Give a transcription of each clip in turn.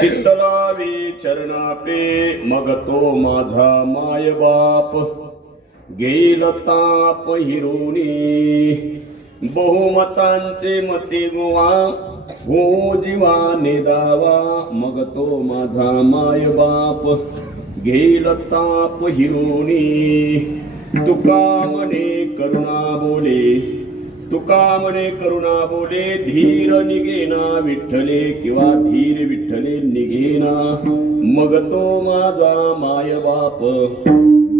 चित्तलावी चरणापे मग तो माझा माय बाप घेईल ताप हिरोनी बहुमतांचे मते गोवा हो जीवाने दावा मग तो माझा माय बाप घेईल ताप हिरोनी तुका म्हणे करुणा बोले तुका म्हणे करुणा बोले धीर निघेना विठ्ठले किंवा धीर विठ्ठले निघेना मग तो माझा माय बाप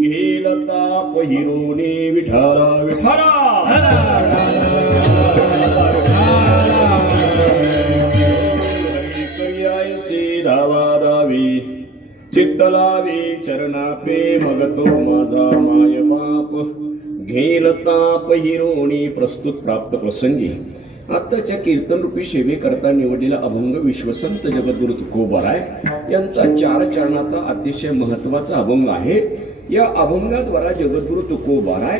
घेल ताप हिरोने विठाला विठाला करियायचे धावा धावी चित्तलावी चरणापे मग तो माझा माय बाप घेल ताप हिरोणी. प्रस्तुत प्राप्त प्रसंगी आत्ताच्या कीर्तन रूपी सेवेकरता निवडलेला अभंग विश्वसंत जगद्गुरु तुकोबाराय यांचा 4 चरणाचा अतिशय महत्वाचा अभंग आहे. या अभंगाद्वारा जगद्गुरु तुकोबाराय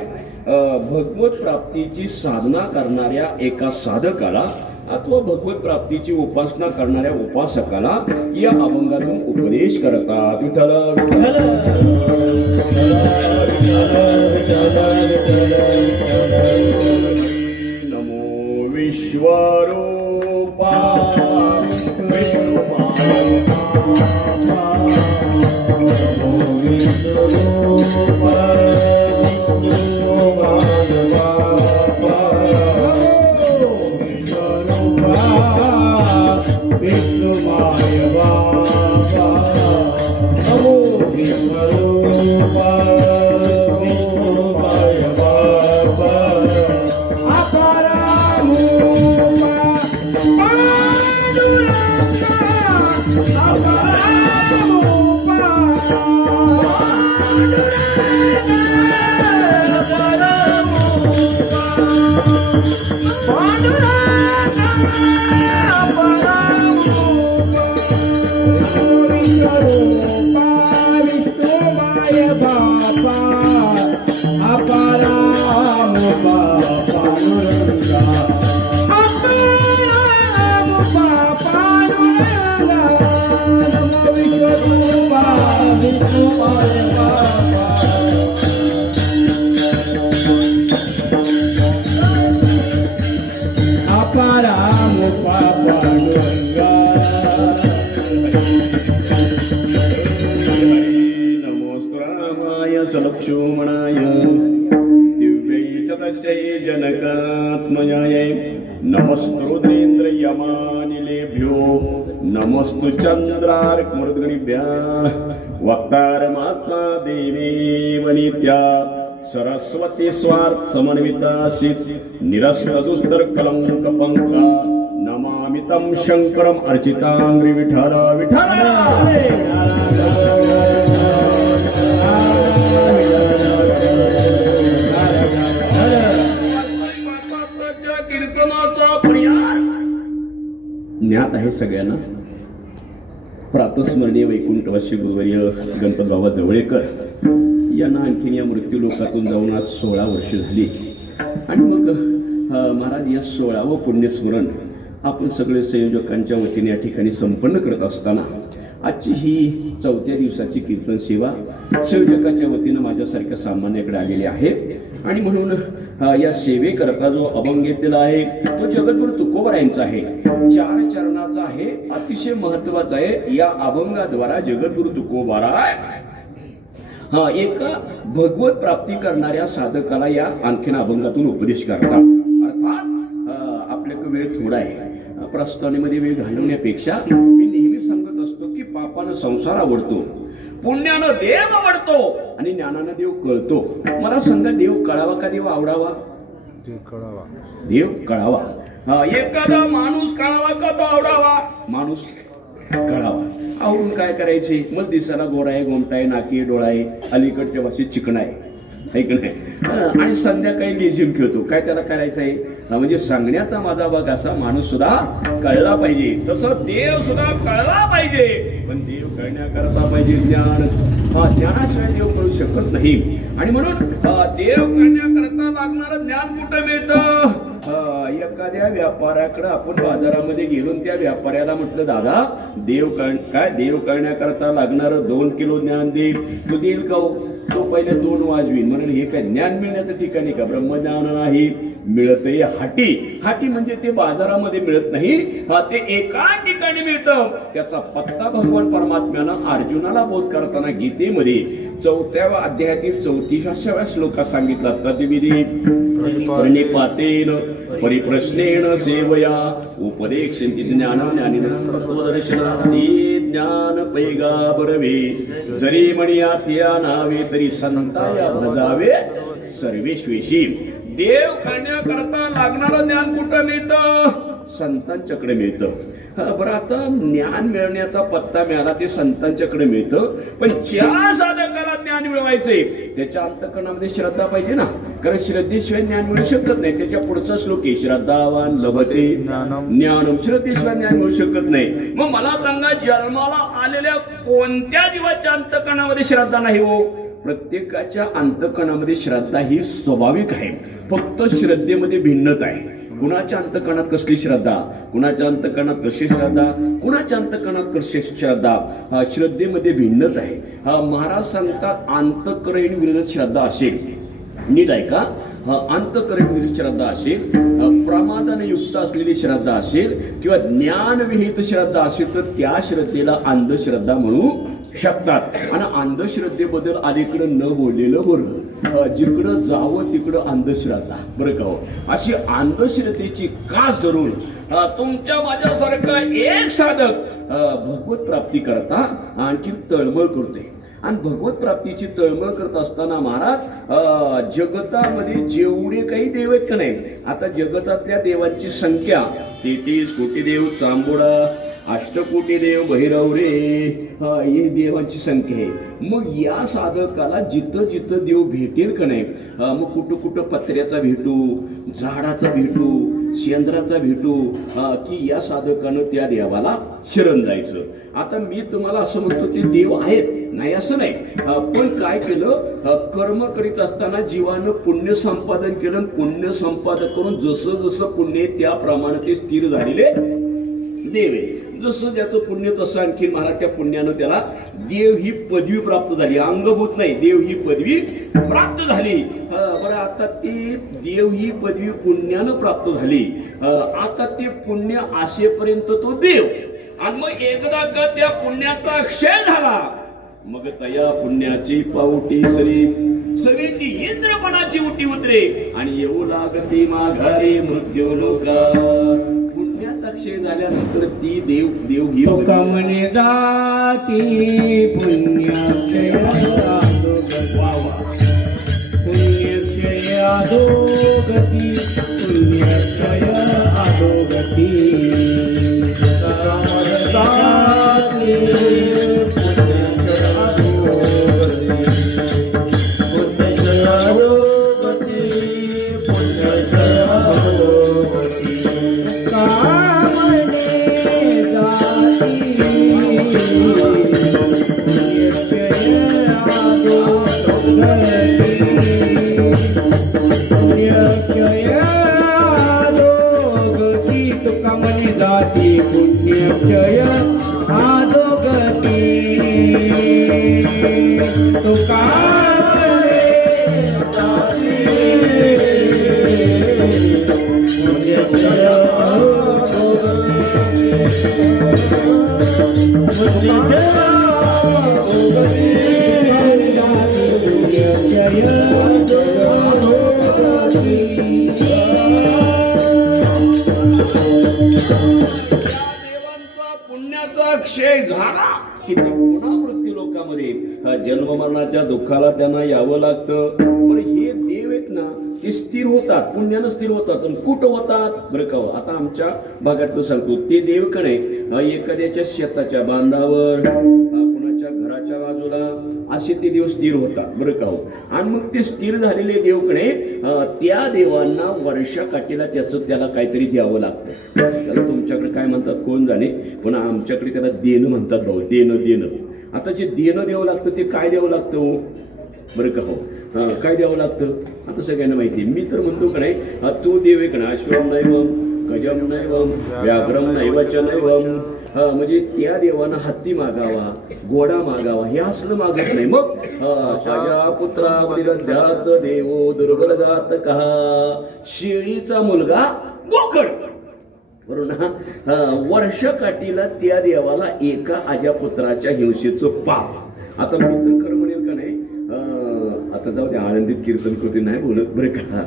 भगवत प्राप्तीची साधना करणाऱ्या एका साधकाला अथवा भगवत प्राप्तीची उपासना करणाऱ्या उपासकाला या अभंगातून उपदेश करतात. विठ्ठल नमो विश्वरूपा सलक्षोमणाय दिव्यै च तस्यै जनकात्मजायै नमस्कृतेन्द्र यमानिलेभ्यो नमस्तु चन्द्रार्कमृद्गणिभ्यः वक्तार माता देवी वनित्या सरस्वती स्वार्थ समन्वितासित निरस्तदुस्तर कलंक पंका नमामि तं शंकरम अर्चितांग्रि विठ्ठल विठ्ठल. ज्ञात आहे सगळ्यांना प्रातस्मरणीय वैकुंठवासी गुरुवर्य गणपत बाबा जवळेकर यांना आणखीन या मृत्यू लोकातून जाऊन आज 16 वर्ष झाली. आणि मग महाराज या 16वं पुण्यस्मरण आपण सगळे संयोजकांच्या वतीने या ठिकाणी संपन्न करत असताना आजची ही 4थ्या दिवसाची कीर्तन सेवा संयोजकाच्या वतीनं माझ्यासारख्या सामान्याकडे आलेली आहे. आणि म्हणून या सेवेकरता जो अभंग घेतलेला आहे तो जगद्गुरु तुकोबारायांचा आहे. 4 चरणाचा आहे, अतिशय महत्वाचा आहे. या अभंगाद्वारा जगद्गुरु तुकोबाराय एका भगवत प्राप्ती करणाऱ्या साधकाला या आणखीन अभंगातून उपदेश करतात. अर्थात आपल्याकडे वेळ थोडा आहे. प्रस्थानामध्ये वेळ घालवण्यापेक्षा मी नेहमी सांगत असतो की पापानं संसार आवडतो, पुण्यानं देव आवडतो आणि ज्ञानानं देव कळतो. मला सांगा, देव कळावा का देव आवडावा? देव कळावा. देव कळावा. एखादा माणूस काढावा का तो आवडावा? माणूस काढावा. आवडून काय करायचे? मग दिसायला गोरा आहे, गोमटा आहे, नाकी डोळा आहे, अलीकडच्या भाषेत चिकण आहे ऐक नाही. आणि संध्याकाळी लेझिम खेळतो. काय त्याला करायचं आहे? म्हणजे सांगण्याचा माझा भाग असा, माणूस सुद्धा कळला पाहिजे, तसं देव सुद्धा कळला पाहिजे. पण देव कळण्याकरता पाहिजे ज्ञान. ज्ञानाशिवाय देव कळू शकत नाही. आणि म्हणून देव कळण्याकरता लागणारं ज्ञान कुठं मिळतं? एखाद्या व्यापाऱ्याकडे आपण बाजारामध्ये गेलो, त्या व्यापाऱ्याला म्हटलं, दादा देव कळण्याकरता लागणारं 2 किलो ज्ञान दे. तू देईल का? तो पहिले 2 वाजवीन. म्हणून हे काय ज्ञान मिळण्याचं ठिकाणी का? ब्रह्मज्ञान नाही मिळतंय हाटी म्हणजे ते बाजारामध्ये मिळत नाही, ते एका ठिकाणी मिळतं. त्याचा पत्ता भगवान परमात्म्यानं अर्जुनाला बोध करताना गीतेमध्ये 4व्या अध्यायातील 34व्या श्लोकात सांगितलं, तद्विधी प्रणिपातेन परिप्रश्नेन सेवया उपदेक्षन्ति ज्ञानाज्ञानिन तत्त्वदर्शना ते ज्ञान पैगाबरवे जरी म्हणिया त्या नावे तरी संताया भजावे सर्वेश्वेशी. देव करण्याकरता लागणारं ज्ञान कुठं मिळतं? संतांच्याकडे मिळतं. बरं, आता ज्ञान मिळण्याचा पत्ता मिळाला, ते संतांच्याकडे मिळतं. पण ज्या साधकाला ज्ञान मिळवायचंय त्याच्या अंतःकरणामध्ये श्रद्धा पाहिजे ना, कारण श्रद्धेशिवाय ज्ञान मिळू शकत नाही. त्याच्या पुढचा श्लोक आहे, श्रद्धावान लभते ज्ञानम. श्रद्धेशिवाय ज्ञान मिळू शकत नाही. मग मला सांगा, जन्माला आलेल्या कोणत्या जीवाच्या अंतःकरणामध्ये श्रद्धा नाही हो? प्रत्येकाच्या अंतःकरणामध्ये श्रद्धा ही स्वाभाविक आहे, फक्त श्रद्धेमध्ये भिन्नता आहे. कुणाच्या अंतःकरणात कसली श्रद्धा, कुणाच्या अंतःकरणात कशी श्रद्धा, कुणाच्या अंतःकरणात कशी श्रद्धा, श्रद्धेमध्ये भिन्नता आहे. महाराज सांगतात, अंतःकरण विरुद्ध श्रद्धा असेल, नीट आहे का? अंतःकरण विरुद्ध श्रद्धा असेल, प्रमादाने युक्त असलेली श्रद्धा असेल किंवा ज्ञानविहित श्रद्धा असेल, तर त्या श्रद्धेला अंधश्रद्धा म्हणू शकतात. आणि अंधश्रद्धेबद्दल अलीकडं न बोललेलं बरं. जिकडं जावं तिकडं अंधश्रद्धा, बरं का हो? अशी अंधश्रद्धेची कास धरून तुमच्या माझ्यासारखा एक साधक भगवत प्राप्ती करता आणखी तळमळ करते. आणि भगवत प्राप्तीची तळमळ करत असताना महाराज, जगतामध्ये जेवढे काही देव आहेत का नाही, आता जगतातल्या देवांची संख्या 33 कोटी देव, चांबोडा 8 कोटी देव, भैरव रे, हे देवांची संख्या आहे. मग या साधकाला जिथं जिथं देव भेटेल का नाही, मग कुठं पत्र्याचा भेटू, झाडाचा भेटू, शेंद्राचा भेटू, की या साधकानं त्या देवाला शरण जायचं. आता मी तुम्हाला असं म्हणतो, ते देव आहेत नाही असं नाही, पण काय केलं, कर्म करीत असताना जीवानं पुण्य संपादन केलं. पुण्य संपादन करून जसं जसं पुण्य त्याप्रमाणे ते स्थिर झालेले देव आहे. जसं ज्याचं पुण्य तसं आणखी महाराज त्या पुण्यानं त्याला देव ही पदवी प्राप्त झाली. अंगभूत नाही, देव ही पदवी प्राप्त झाली. बरं, आता ती देव ही पदवी पुण्यानं प्राप्त झाली. आता ते पुण्य असेपर्यंत तो देव, आणि मग एकदा का त्या पुण्याचा क्षय झाला, मग तया पुण्याची पावटी सरीची इंद्रपणाची उटी उतरे आणि येऊ लागते माघारी मृत्यू लोका. पुण्याचा क्षय झाल्यानंतर ती देव ही म्हणे जाती पुण्यक्षय पुण्यक्षय अधोगती पुण्यक्षय अधोगती पुण्यक्षय अधोगती तुका क्षय झाला की ते पुन्हा मृत्यू लोकामध्ये जन्म मरणाच्या दुःखाला त्यांना यावं लागतं. पण हे देव आहेत ना, ते स्थिर होतात, पुण्यानं स्थिर होतात. आणि कुठं होतात बरं का हो? आता आमच्या भागातलं सांगतो, ते देव कडे एखाद्याच्या शेताच्या बांधावर, कुणाच्या घराच्या बाजूला असे ते देव स्थिर होतात बरं का हो. आणि मग ते स्थिर झालेले देवकडे त्या देवांना वर्षाकाठीला त्याला काहीतरी द्यावं लागतं. त्याला तुमच्याकडे काय म्हणतात कोण जाणे, पण आमच्याकडे त्याला देणं म्हणतात भाऊ. देणं. आता जे देणं द्यावं लागतं ते काय द्यावं लागतं हो बरं का हो? काय द्यावं लागतं आता सगळ्यांना माहिती. मी तर म्हणतो का नाही, तो देव आहे का ना, अश्वम नैवम गजम नैवम व्याघ्रम नैवच नैवम. म्हणजे त्या देवानं हत्ती मागावा, घोडा मागावा, हे असलं मागत नाही. मग माझ्या पुत्रा विदध्यात देवो दुर्बलदात कहा, शेळीचा मुलगा बोकड. बरोबर. वर्षकाठीला त्या देवाला एका अजापुत्राच्या हिंसेचं पाप. आता मी तर खरं म्हणेल का नाही, आता जाऊ द्या, आनंदीत कीर्तन कृती नाही बोलत बरं का.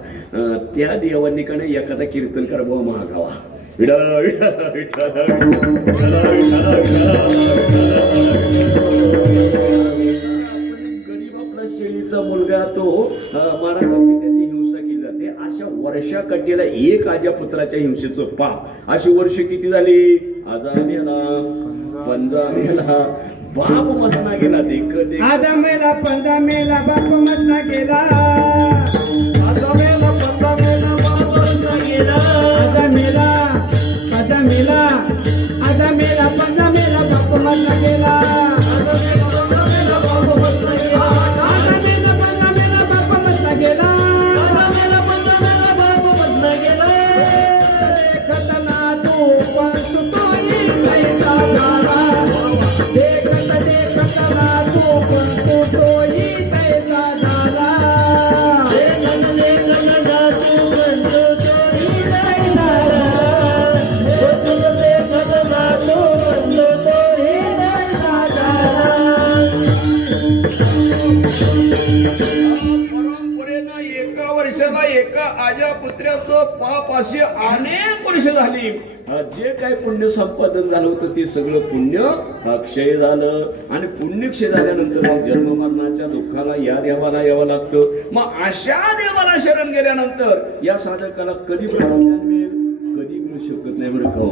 त्या देवांनी का नाही एखादा कीर्तनकार बुवा महागावा, गरीब आपला शेळीचा मुलगा तो मारा त्याची हिंसा केली जाते. अशा वर्षाकाठीला एक आज्यापुत्राच्या हिंसेचं पाप. अशी वर्ष किती झाली? आजा मेला, पंजा मेला, बाप मसना गेला. ते आजा मेला, पंजा मेला, बाप मसना गेला. आजा मेला, पंजा मेला, बाप मसना गेला. आजा मेला, पंजा मेला, आजा मेला, पंजा मेला, बाप मसना गेला. आजा मेला, पंजा मेला, बाप मसना गेला. आजा मेला, पंजा मेला, बाप मसना गेला. आजा मेला, पंजा मेला, बाप मसना गेला. देखतना तू पण तोही कैसा झाला. देखतना तू पण तोही कैसा झाला. परंपरेनं एका वर्षाला एका आजा पुत्र्याचं पाप अशी अनेक वर्ष झाली. जे काही पुण्य संपादन झालं होतं ते सगळं पुण्य क्षय झालं. आणि पुण्य क्षय झाल्यानंतर मग जन्म मरणाच्या दुःखाला या देवाला यावं लागतं. मग अशा देवाला शरण गेल्यानंतर या साधकाला कधी ब्रह्मज्ञान मिळेल? कधी मिळू शकत नाही बरं का.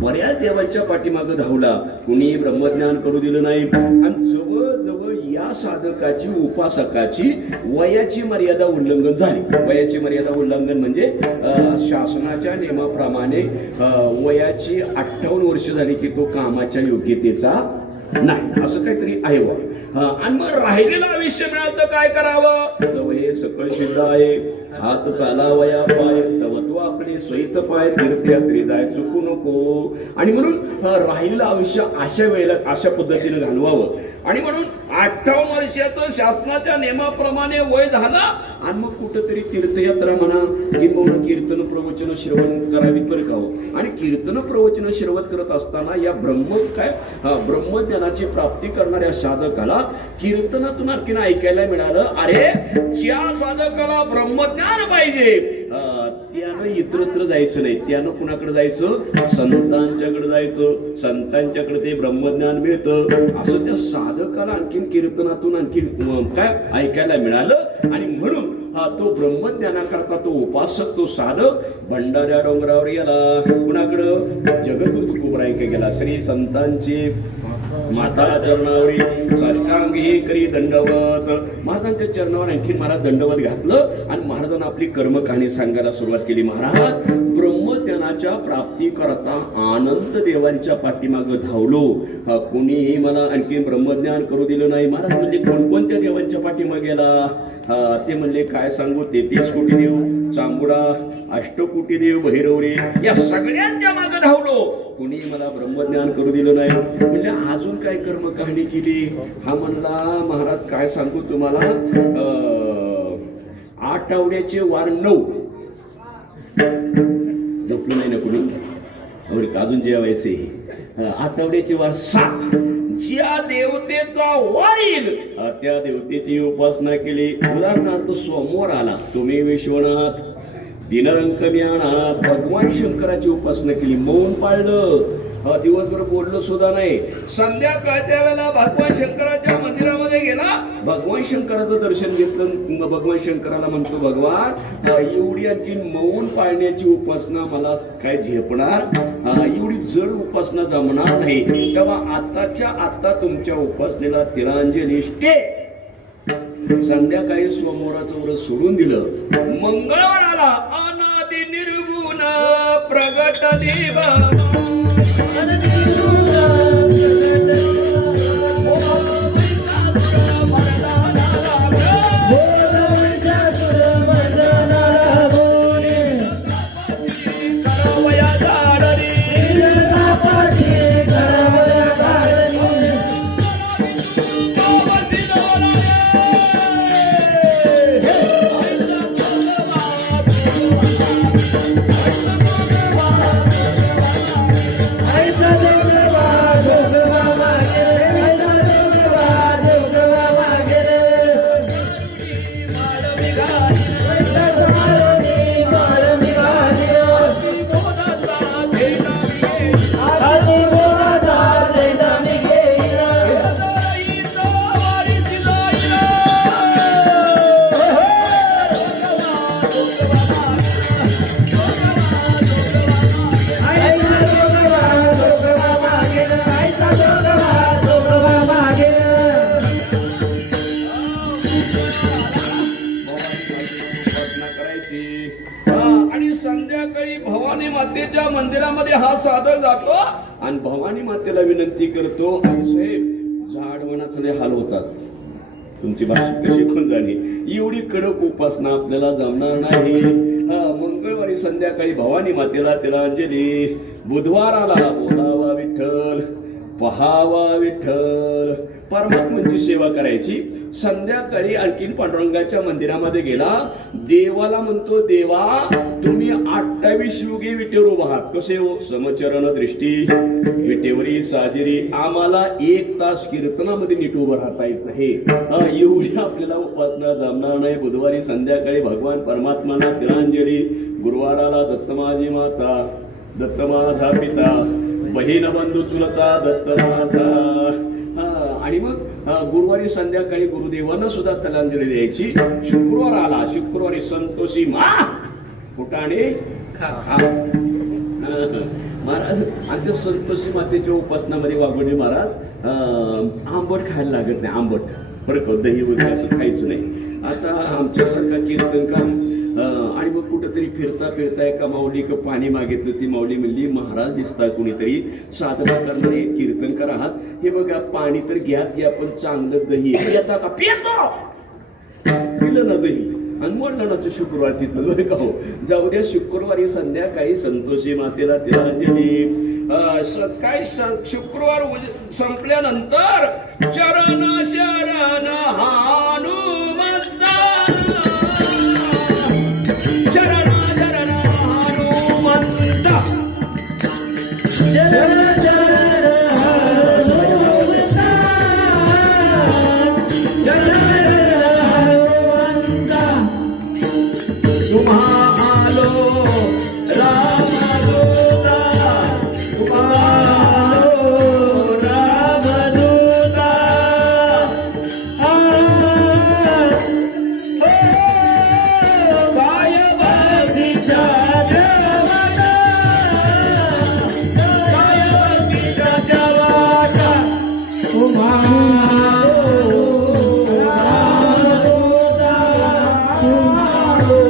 बऱ्याच देवांच्या पाठीमागं धावला, कुणी ब्रह्मज्ञान करू दिलं नाही. आणि जवळजवळ या साधकाची, उपासकाची वयाची मर्यादा उल्लंघन झाली. वयाची मर्यादा उल्लंघन म्हणजे शासनाच्या नियमाप्रमाणे वयाची 58 वर्ष झाली की तो कामाच्या योग्यतेचा नाही, असं काहीतरी आहे व. आणि मग राहिलेलं आयुष्य मिळालं तर काय करावं? जवळ हे सकळ सिद्ध आहे, हात चालावया पाय, तव तो आपले स्वैत पाय, तीर्थयात्री जाय चुकू नको. आणि म्हणून राहिलेलं आयुष्य अशा वेळेला अशा पद्धतीने घालवावं. आणि म्हणून 58 वर्षाचं शासनाच्या नियमाप्रमाणे वय झाला. आणि मग कुठंतरी तीर्थयात्रा म्हणा किंवा कीर्तन प्रवचन श्रवण करावीत बरं का हो. आणि कीर्तन प्रवचन श्रवण करत असताना या ब्रह्मज्ञानाची प्राप्ती करणाऱ्या साधकाला कीर्तनातून आणखीन ऐकायला मिळालं, अरे ज्या साधकाला ब्रह्मज्ञान पाहिजे त्यानं इतरत्र जायचं नाही. त्यानं कुणाकडे जायचं? संतांच्याकडे जायचं. संतांच्याकडे ते ब्रह्मज्ञान मिळतं. असं त्या साधकाला आणखीन कीर्तनातून आणखीन काय ऐकायला मिळालं. आणि म्हणून तो ब्रह्मज्ञानाकरता तो उपासक, तो साधक भंडाऱ्या डोंगरावर गेला. कुणाकडं? जगद्गुरु तुकोबरायकडे गेला. श्री संतांची माता चरणावरी साष्टांगी करी दंडवत. महाराजांच्या चरणावर आणखीन महाराज दंडवत घातलं आणि महाराजांना आपली कर्म कहाणी सांगायला सुरुवात केली. महाराज ब्रह्मज्ञानाच्या प्राप्ती करता अनंत देवांच्या पाठीमागं धावलो, कोणीही मला आणखी ब्रह्मज्ञान करू दिलं नाही. महाराज म्हणजे कोणकोणत्या देवांच्या पाठीमागे गेला? ते म्हणले काय सांगू, 33 कोटी देव, चांबुडा, अष्टकोटी देव, भैरवरे, या सगळ्यांच्या मागे धावलो, कोणी मला ब्रह्मज्ञान करू दिलं नाही. म्हणजे अजून काय कर्म कहाणी केली? हा म्हणला महाराज काय सांगू तुम्हाला, आठवड्याचे वार 9 झोपलं नाही ना कुणी, अजून जेवायचे. आठवड्याचे वार 7 ज्या देवतेचा वार येईल त्या देवतेची उपासना केली. उदाहरणार्थ सोमवार आला, तुम्ही विश्वनाथ दिनरंक ज्ञानात भगवान शंकराची उपासना केली, मौन पाळलं. दिवसभर बोललो सुद्धा नाही. संध्याकाळच्या वेळेला भगवान शंकराच्या मंदिरामध्ये गेला. भगवान शंकराचं दर्शन घेतलं. भगवान शंकराला म्हणतो, भगवान एवढी आणखी मौन पाळण्याची उपासना मला काय झेपणार, एवढी जड उपासना जमणार नाही. तेव्हा आताच्या आता तुमच्या उपासनेला तिलांजली स्टे. संध्याकाळी सोमवाराचं व्रत सोडून दिलं. मंगळवार आला. अनादि निर्गुण प्रगट देवा आणि संध्याकाळी भवानी मातेच्या मंदिरामध्ये हा साधक जातो आणि भवानी मातेला विनंती करतो, साहेब झाडवनाचे लय हाल होतात, तुमची भाषा कशी पण झाली, एवढी कडक उपासना आपल्याला जमणार नाही. मंगळवारी संध्याकाळी भवानी मातेला तिलांजली. बुधवार आला. बोलावा विठ्ठल, पहावा विठ्ठल, परमात्म्याची सेवा करायची. संध्याकाळी आणखीन पांडुरंगाच्या मंदिरामध्ये गेला. देवाला म्हणतो, देवा तुम्ही 28 युगे विटेवर उभा आहात. कसे हो? समचरण दृष्टी, विटेवरी साजेरी. आम्हाला 1 तास कीर्तनामध्ये नीट उभं राहता येत नाही. एवढी आपल्याला उपासना जमणार नाही. बुधवारी संध्याकाळी भगवान परमात्माला तिलांजली. गुरुवाराला दत्त माझी माता, दत्त माझा पिता, बहीण बंधू चुलता दत्त माझा. आणि मग गुरुवारी संध्याकाळी गुरुदेवांना सुद्धा तिलांजली द्यायची. शुक्रवार आला. शुक्रवारी संतोषी मा फुटाणे महाराज. आणि संतोषी मातेच्या उपासनामध्ये वाघोडे महाराज आंबट खायला लागत नाही. आंबट बरं, दही वगैरे असं खायचं नाही. आता आमच्यासारखा कीर्तनकार आणि मग कुठंतरी फिरता फिरता एका माऊलीक पाणी मागितलं. ती माऊली म्हणली, महाराज दिसता कुणीतरी साधना करणारे कीर्तनकार आहात, हे बघा पाणी तर घ्या, पण चांगलं दही येता का? पितो. पिलं ना दही आणि म्हणलं ना, शुक्रवार तिथं बरं का हो. जाऊ द्या. शुक्रवारी संध्याकाळी संतोषी मातेला तिलांजली. सकाळी शुक्रवार संपल्यानंतर चरण शरण हनुमंता, चरण शरण हनुमंता, चरण शरण हनुमंता, चरण हनुमंता. तुम्हा आलो रामदूता, तुम्हा आलो रामदूता. काय भक्तीच्या देवाचा, काय भक्तीच्या देवाचा. तुम्हा आलो रामदूता, तुम्हा आलो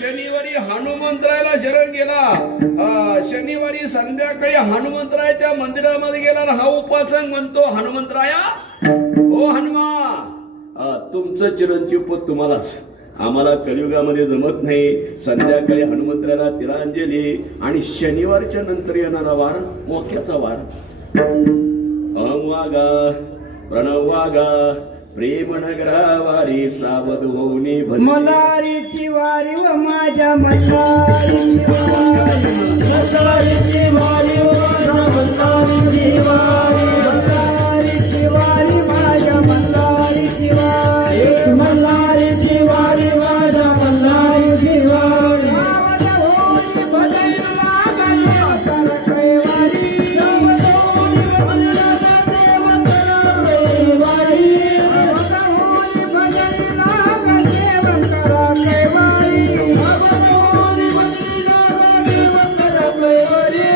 शनिवारी हनुमंतरायाला शरण गेला. शनिवारी संध्याकाळी हनुमंतरायाच्या मंदिरामध्ये गेला. हा उपासक म्हणतो, हनुमंतराया ओ हनुमा, तुमचं चिरंजीव पद तुम्हालाच, आम्हाला कलियुगामध्ये जमत नाही. संध्याकाळी हनुमंतरायाला तिलांजली. आणि शनिवारच्या नंतर येणारा वार मोक्याचा वार. अहम वागा, प्रणव वागा, प्रेम नगरावारी सावध होऊनी भजनी. मल्हारीची वारी व माझ्या मल्हारीची वारी, मल्हारीची वारी व माझ्या मल्हारीची वारी, मल्हारीची वारी माझ्या मल्हारीची वारी, मल्हारीची वारी माझ्या मल्हारीची वारी. सावध होऊनी भजनीला देवकर कैवारी, सावध होऊनी भजनीला देवकर कैवारी, सावध होऊनी भजनीला देवकर कैवारी, सावध होऊनी भजनीला देवकर कैवारी.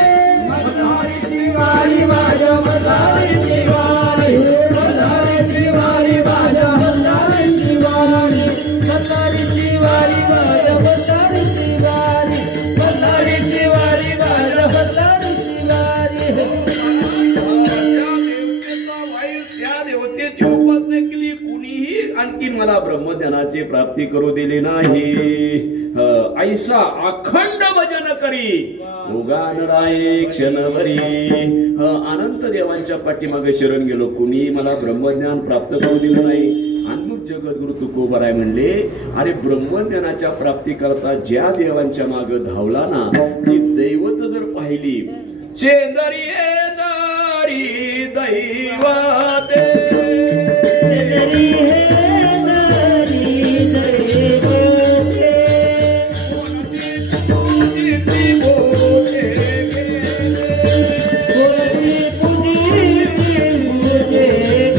मल्हारीची वारी माझ्या मल्हारीची वारी, मल्हारीची वारी माझ्या मल्हारीची वारी, मल्हारीची वारी माझ्या मल्हारीची वारी, मल्हारीची वारी माझ्या मल्हारीची वारी. त्या देवतेची उपासना केली कुणीही आणखी मला ब्रह्मज्ञानाची प्राप्ती करू दिली नाही. ऐसा अखंड भजन करी उगान राये क्षणभरी. अनंत देवांच्या पाठीमागे शरण गेलो, कुणी मला ब्रह्मज्ञान प्राप्त करू दिलं नाही. अनुभव जगद्गुरु तुकोबाराय म्हणले, अरे ब्रह्मज्ञानाच्या प्राप्ती करता ज्या देवांच्या मागे धावला ना, ती दैवत जर पाहिली, शेजारी दारी दैवते, शेजारी हे दारी दैवते, कोणी पुजी पूजे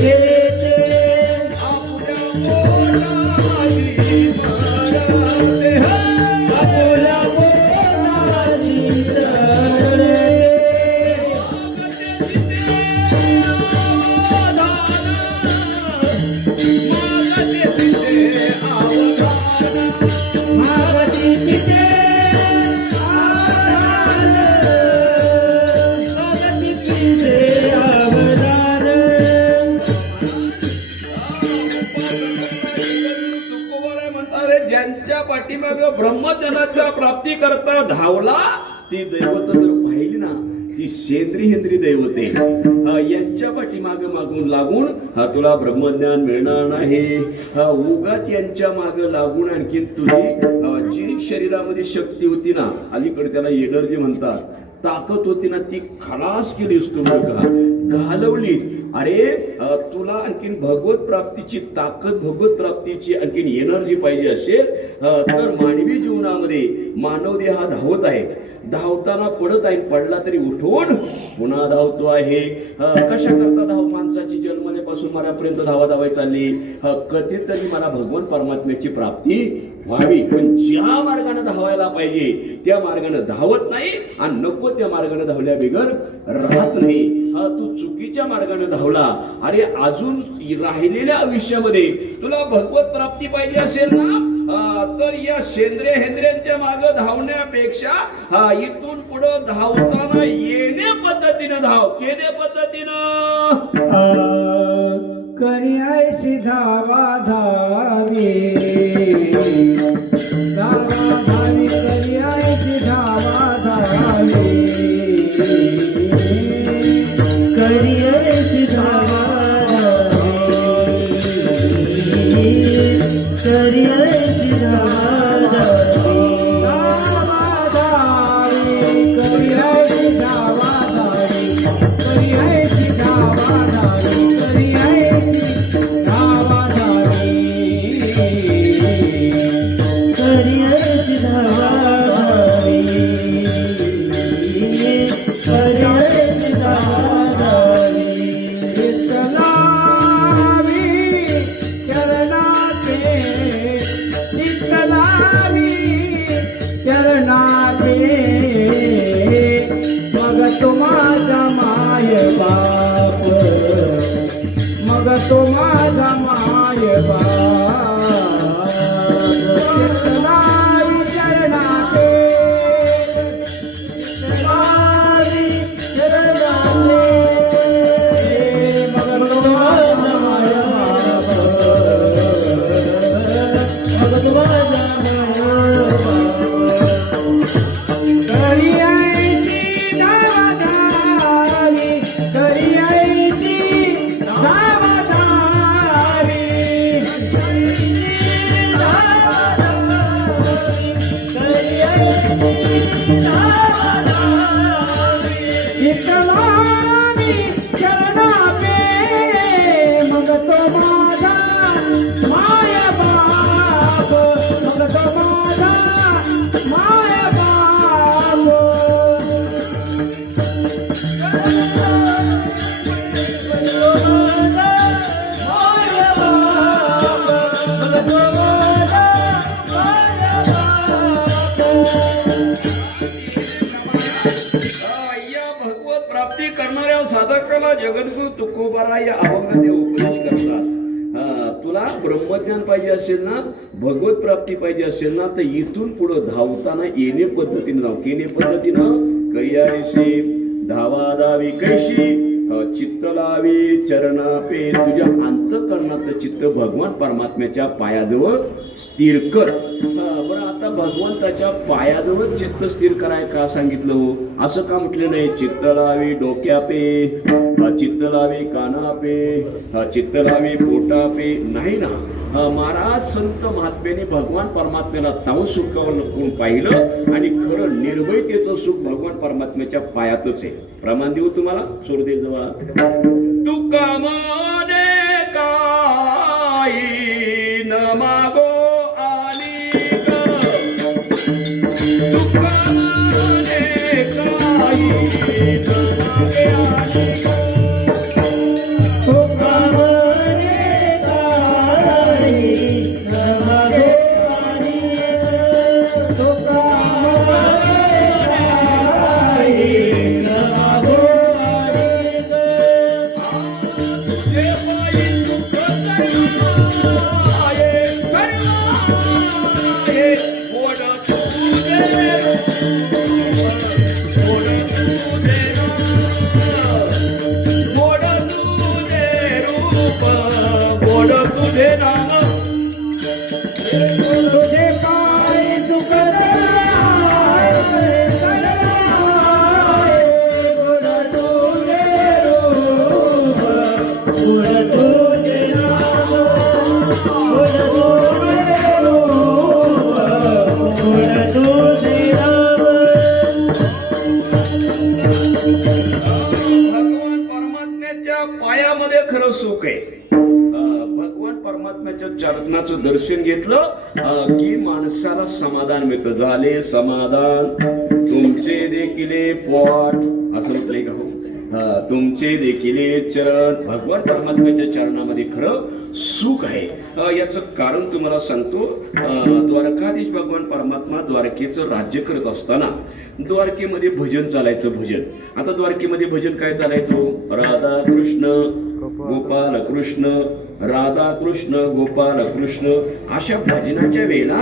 घेते, आपल्या पोटाची तळले. ज्यांच्या पाठीमाग ब्रह्मज्ञानाच्या प्राप्ती करता धावला, ती दैवत जर पाहिली ना, ती शेंद्री दैवते. यांच्या पाठीमाग मागून लागून तुला ब्रह्मज्ञान मिळणार नाही. उगाच यांच्या माग लागून आणखी तुझी जी शरीरामध्ये शक्ती होती ना, अलीकडे त्याला एनर्जी म्हणतात, ताकद होती ना, ती खलास केलीस तू का घालवलीस. अरे तुला आणखीन भगवत प्राप्तीची ताकद, भगवत प्राप्तीची आणखीन एनर्जी पाहिजे असेल तर मानवी जीवनामध्ये मानव देह हा धावत आहे, धावताना पडत आहे, पडला तरी उठून पुन्हा धावतो आहे. कशा करता धाव? माणसाची जन्मल्यापासून मरापर्यंत धावाई चालली. कधीतरी मला भगवान परमात्म्याची प्राप्ती व्हावी, पण ज्या मार्गाने धावायला पाहिजे त्या मार्गाने धावत नाही, आणि नको त्या मार्गाने धावल्या बिगर राहत नाही. तू चुकीच्या मार्गाने धावला. अरे अजून राहिलेल्या आयुष्यामध्ये तुला भगवत प्राप्ती पाहिजे असेल ना, तर या हेंद्र्यांच्या मागे धावण्यापेक्षा इथून पुढे धावताना येणे पद्धतीनं धाव. केने पद्धतीनं करी ऐशी धावा धावी, धावा धावी करी ऐशी धावा धावी, करी ऐशी धावा धावी, करी ऐशी धावा धावी, धावा धावी करी ऐशी धावा धावी, करी ऐशी धावा धावी, करी ऐशी धावा धावी, करी ऐशी धावा धावी, करी ऐशी धावा धावी. चरणाचे मग तो माझा माय बाप, मग तो माझा माय बाप. चरणाचे चरणाचे मग तो माझा माय बाप, मग तो माझा धावा विठ्ठलानी चरणापे मग तो माझा माया बाप मग तो माझा माया बाप या भगवत प्राप्ती करणाऱ्या साधकाला जगद्गुरु तुकोबारा या अभंगाने उपदेश करतात. तुला ब्रह्मज्ञान पाहिजे असेल ना, भगवत प्राप्ती पाहिजे असेल ना, तर इथून पुढं धावताना येणे पद्धतीने धाव. केने पद्धतीनं करियाशी धावा दावी कैशी चित्त लावी चरणापे. तुझ्या अंतःकरणातलं चित्त भगवान परमात्म्याच्या पायाजवळ स्थिर कर. बरं, आता भगवंताच्या पायाजवळ चित्त स्थिर कराय का सांगितलं हो? असं का म्हटलं नाही? चित्त लावी डोक्यापे, चित्त लावी कानापे, चित्त लावी पोटापे, नाही ना. महाराज संत महात्म्याने भगवान परमात्म्याला ताऊ सुखावून पाहिलं आणि खरं निर्भयतेचं सुख भगवान परमात्म्याच्या पायातच आहे. प्रमाण देऊ तुम्हाला सुरदेव जवळ. तुका मने काही न मागो आणि तुका मने काही न मागे आणि पायामध्ये खरं सुख आहे. भगवान परमात्म्याच्या चरणाचं दर्शन घेतलं की माणसाला समाधान मिळतं. झाले समाधान तुमचे देखिले पोट, असं म्हटलंय का हो? तुमचे देखिले चरण. भगवान परमात्म्याच्या चरणामध्ये खरं सुख आहे. याचं कारण तुम्हाला सांगतो. द्वारकाधीश भगवान परमात्मा द्वारकेचं राज्य करत असताना द्वारकेमध्ये भजन चालायचं. भजन, आता द्वारकेमध्ये भजन काय चालायचं? राधा कृष्ण गोपाल कृष्ण, राधा कृष्ण गोपाल कृष्ण. अशा भजनाच्या वेळेला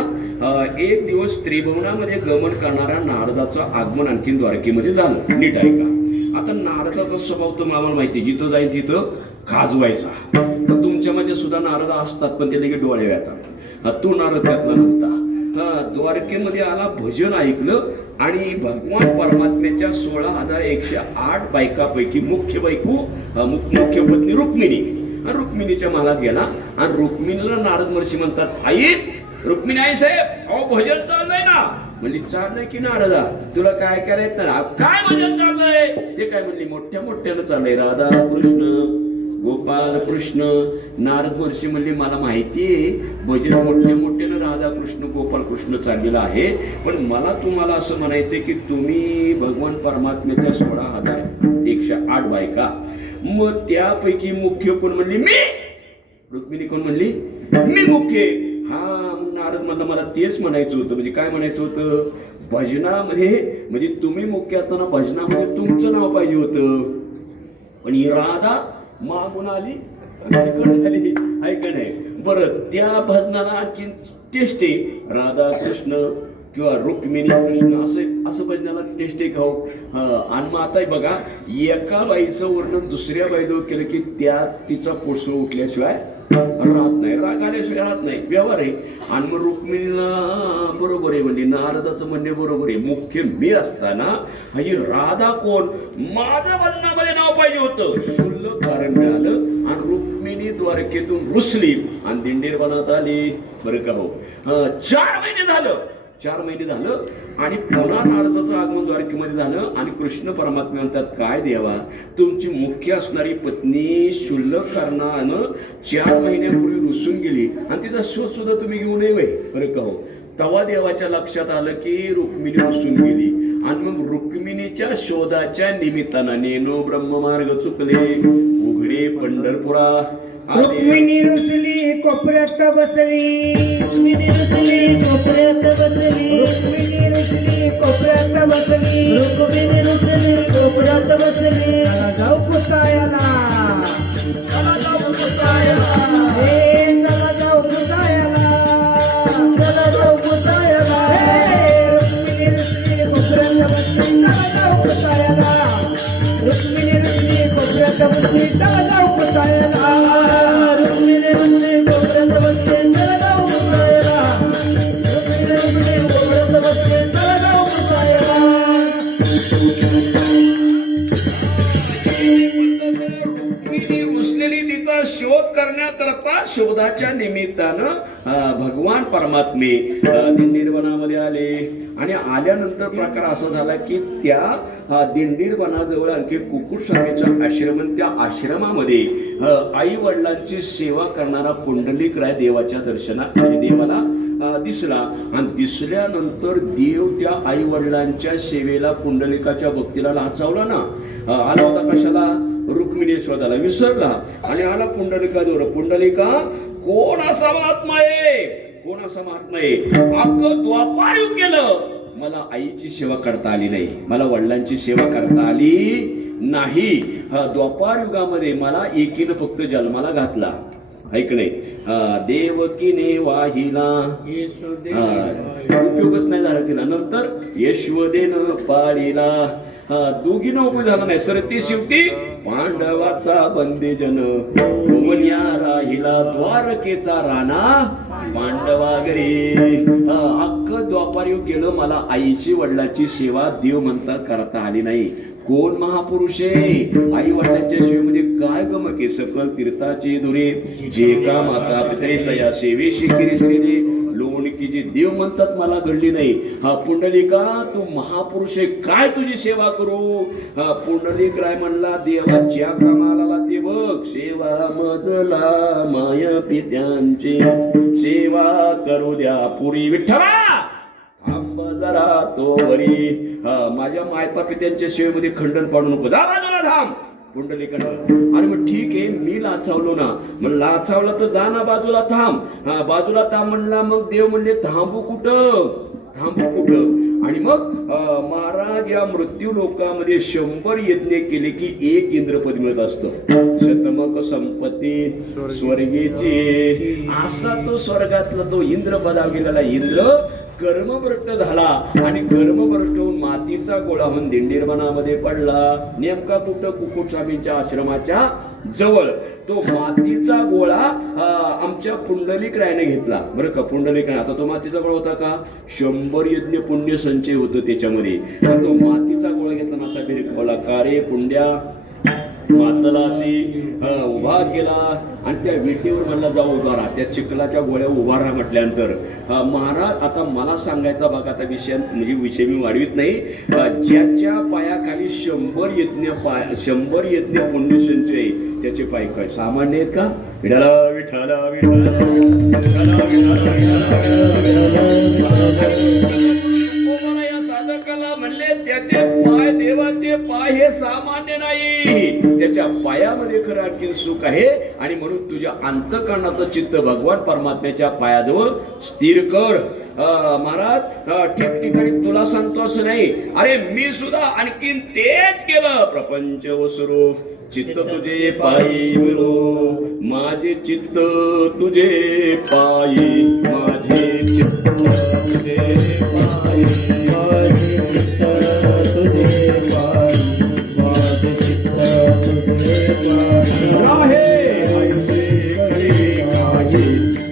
एक दिवस त्रिभुवनामध्ये गमन करणाऱ्या नारदाचं आगमन आणखी द्वारकेमध्ये झालं. नीट ऐका. आता नारदाचा स्वभाव तुम्हाला माहिती, जिथं जाईल तिथं खाजवायचा. तर तुमच्यामध्ये सुद्धा नारद असतात, पण ते लगेच डोळे येतात. तो नारद त्यातला नव्हता. द्वारकेमध्ये आला, भजन ऐकलं आणि भगवान परमात्म्याच्या 16,108 बायकापैकी मुख्य पत्नी रुक्मिणी, रुक्मिणीच्या महालात गेला आणि रुक्मिणीला नारद महर्षी म्हणतात, आई रुक्मिणी आई साहेब, अहो भजन चाललंय ना. म्हणली चाललंय की नारदा, तुला काय करायचं ना? काय भजन चाललंय? ते काय म्हणली, मोठ्या मोठ्यानं चाललंय राधा कृष्ण गोपाल कृष्ण. नारद महर्षी म्हणले, मला माहितीये भजन मोठ्या मोठ्यानं राधा कृष्ण गोपाल कृष्ण चाललेलं आहे, पण मला तुम्हाला असं म्हणायचंय की तुम्ही भगवान परमात्म्याच्या 16,108 बायका, मग त्यापैकी मुख्य कोण? म्हणली मी. रुक्मिणी कोण म्हणली? मी मुख्य. हा, नारद म्हणला मला तेच म्हणायचं होतं. म्हणजे काय म्हणायचं होतं? भजनामध्ये म्हणजे तुम्ही मुख्य असताना भजनामध्ये तुमचं नाव पाहिजे होतं, पण ही राधा मागून आली झाली. ऐक नाही. बरं, त्या भजनाला आणखी टेस्ट आहे. राधा कृष्ण किंवा रुक्मिणी कृष्ण असं भजनाला टेस्ट आहे का हो? आणि मग आता बघा, एका बाईचं वर्णन दुसऱ्या बाईजवळ केलं की त्या तिचा पोटसो उठल्याशिवाय राहत नाही, राग आल्याशिवाय राहत नाही. व्यवहार आहे. आणि मग रुक्मिणीला बरोबर आहे, म्हणजे नारदाचं म्हणणे बरोबर आहे. मुख्य मी असताना ही राधा कोण? माझं भजनामध्ये नाव पाहिजे होतं. शुल्लक कारण मिळालं आणि रुक्मिणी द्वारकेतून रुसली आणि दिंडीर बनात आली. बरं का हो? 4 महिने झालं. 4 महिने झालं आणि पुन्हा नारदाचं आगमन द्वारकेमध्ये झालं आणि कृष्ण परमात्मा म्हणतात, काय देवा, तुमची मुख्य असणारी पत्नी शुल्लक कारणानं 4 महिन्यापूर्वी रुसून गेली आणि तिचा शोध सुद्धा तुम्ही घेऊ नये वय बरं का हो. तेव्हा देवाच्या लक्षात आलं की रुक्मिणी रुसून गेली आणि मग रुक्मिणीच्या शोधाच्या निमित्तानं नेनो ब्रह्ममार्ग चुकले उघडे पंढरपुरा. रुक्मिणी रुसली कोपऱ्यात बसली, रुक्मिणी रुसली कोपऱ्यात बसली, रुक्मिणी रुसली कोपऱ्यात बसली, रुक्मिणी रुसली कोपऱ्यात बसली. चला जाऊ पुसायला, चला जाऊ पुसायला, हे चला जाऊ पुसायला, चला जाऊ पुसायला. रुक्मिणी रुसली कोपऱ्यात बसली, चला जाऊ पुसायला, रुक्मिणी रुसली कोपऱ्यात बसली, चला जाऊ पुसायला. शोध करण्याकरता शोधाच्या निमित्तानं भगवान परमात्मे दिंडीर वनामध्ये आले आणि आल्यानंतर प्रकार असा झाला की त्या दिंडीर वनाजवळ आणखी कुकुटस्वामीचा आश्रम, त्या आश्रमामध्ये आई वडिलांची सेवा करणारा पुंडलिकराय देवाच्या दर्शनात देवाला दिसला आणि दिसल्यानंतर देव त्या आई वडिलांच्या सेवेला पुंडलिकाच्या भक्तीला लाचावला ना. आला होता कशाला? रुक्मिणी शोधाला विसरला आणि आला पुंडलिकाजवळ. पुंडलिका कोण असा महात्मा आहे, कोण असा महात्मा आहे? अख्खं द्वापार युग गेलं, मला आईची सेवा करता आली नाही, मला वडिलांची सेवा करता आली नाही. द्वापार युगामध्ये मला एकीनं फक्त जन्माला घातला, ऐकणे देवकीने वाहिला, उपयोगच नाही झाला तिला. नंतर यशोदेनं पाळीला, दोघीनं उपयोग झाला नाही. सरती शेवटी पांडवाचा बंदीजन कोवल्या राहिला, द्वारकेचा राणा पांडवा घरी. अख्खं द्वापार युग गेलं, मला आईची वडिलाची सेवा देव म्हणतात करता आली नाही. कोण महापुरुष आहे? आई वडिलांच्या सेवेमध्ये काय गमक आहे? सकल तीर्थाची धुरे जे का माता पितरे तया सेवेशी केली केली लोणकी जी देव म्हणतात मला घडली नाही. पुंडलिका तू महापुरुष आहे, काय तुझी सेवा करू? पुंडलिक राय म्हणला, देवाच्या कामाला ते बघ, सेवा मजला माया पित्यांची सेवा करू द्या पुरी विठ्ठला. आंब जरा तो वरी, माझ्या मायता पित्यांच्या सेवेमध्ये खंडन पाडू नको, जा बाजूला थांब. पुंडलिकानं अरे मग ठीक आहे, मी लाचावलो ना, मग लाचावला तर जा ना बाजूला थांब. बाजूला थांब म्हणला. मग देव म्हणले थांबू कुठं, थांबू कुठं? आणि मग महाराज या मृत्यू लोकामध्ये 100 यज्ञ केले की 1 इंद्रपद मिळत असतं. शतमक संपत्ती स्वर्गीची, असा तो स्वर्गातला तो इंद्रपदा गेलेला इंद्र कर्मभ्रष्ट झाला आणि कर्मभ्रष्ट होऊन मातीचा गोळा होऊन दिंडीरवनामध्ये पडला. नेमका कुठं? कुकुटस्वामींच्या आश्रमाच्या जवळ. तो मातीचा गोळा आमच्या पुंडलिक रायने घेतला बरं का. पुंडलिक राय, आता तो मातीचा गोळा होता का? 100 यज्ञ पुण्य संचय होतं त्याच्यामध्ये. तो मातीचा गोळा घेतला ना, असा भिरकावला, का रे पुंड्या मातलाशी उभा केला आणि त्या विटेवर म्हणला जाऊ उभा राहा. त्या चिखलाच्या गोळ्या उभा राहा म्हटल्यानंतर महाराज आता मला सांगायचा भाग आता विषय मी वाढवित नाही. ज्याच्या पायाखाली 100 यज्ञ पुण्य संचय, त्याचे पाय काय सामान्य आहेत का? विठाला विठाला विठाला साधकाला म्हणले त्याचे पाय, देवाचे पाय हे सामान्य नाही, त्याच्या पायामध्ये खरं आणखी सुख आहे. आणि म्हणून तुझ्या अंतःकरणाचं चित्त भगवान परमात्म्याच्या पायाजवळ स्थिर कर. महाराज ठिकठिकाणी तुला सांगतो असं नाही, अरे मी सुद्धा आणखीन तेच केलं. प्रपंच वसुरू चित्त तुझे पायी विरो, माझे चित्त तुझे पायी, माझे चित्त तुझे पायी, माझे चित्त तुझे पायी, माझे चित्त तुझे पायी. राहे ऐसे करी काही,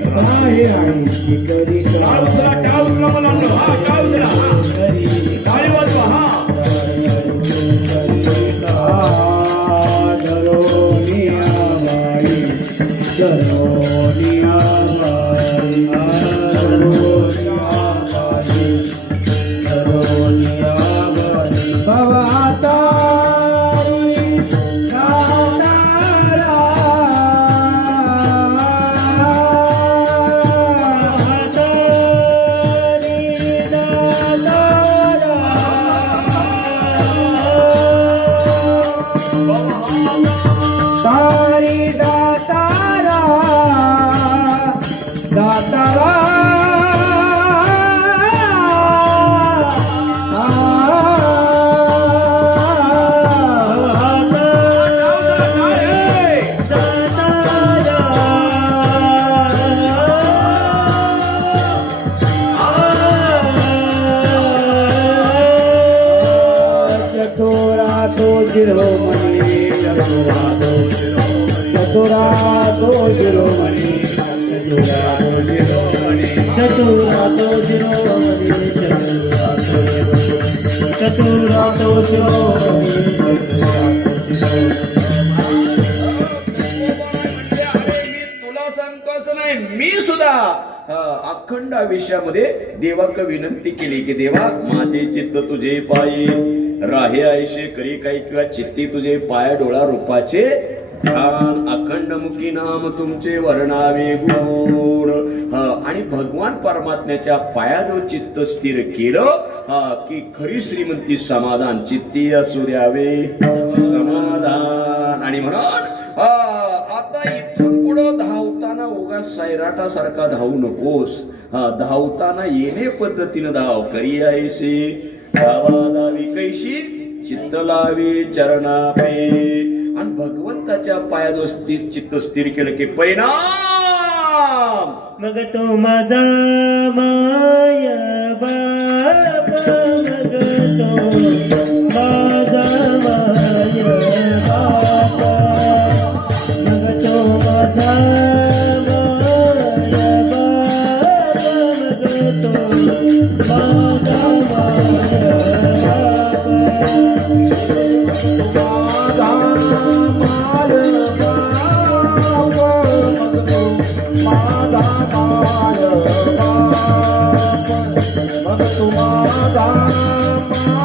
राहे ऐसे करी काही. टाळूला मला हा टाळूला टाळी वाजवा हा. शिरोमणी चतुरा तो शिरोमणी चतुरा तो शिरोमणी चतुरा तो शिरोमणी तुला सांगतो असं नाही, मी सुद्धा अखंड आयुष्यामध्ये देवाक विनंती केली की देवा माझे चित्त तुझे पायी राहे आयशे करी काही किंवा चित्ती तुझे पाय डोळा रूपाचे ध्यान अखंड मुखी नाम तुमचे वर्णावे गुण आणि भगवान परमात्म्याच्या पायाजवळ चित्त स्थिर केलं की खरी श्रीमंती समाधान चित्ती असू द्यावे समाधान. आणि म्हणून आता इथून पुढं धावताना उगा सैराटा सारखा धावू नकोस. धावताना येणे पद्धतीनं धाव करी आयसे धावा धावी कैशी चित्त लावी चरणापे आणि भगवंताच्या पायाजवळ चित्त स्थिर केलं की परिणाम मग तो माझा माया बाबा मग तो माझा माया बाबा मग तो माझा माया बाबा मग तो माझा माया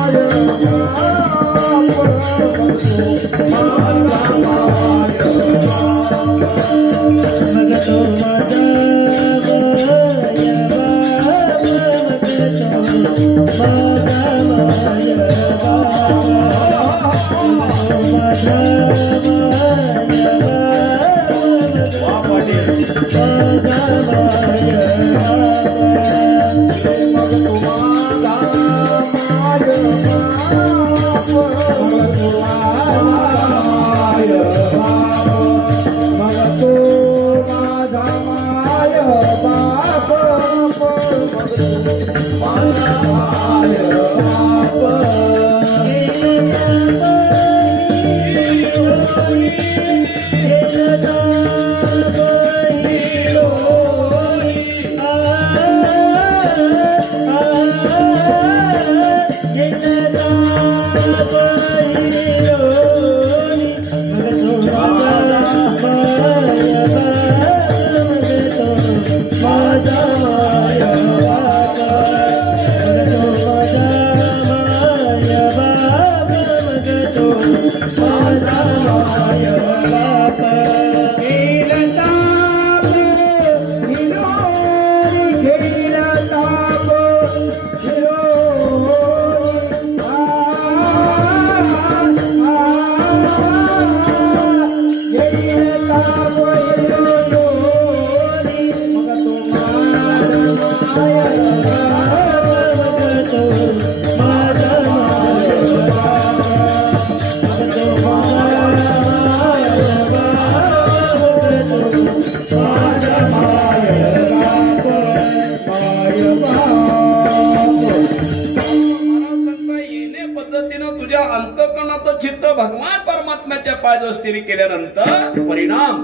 भगवान परमात्म्याच्या पायाजवळ स्थिर केल्यानंतर परिणाम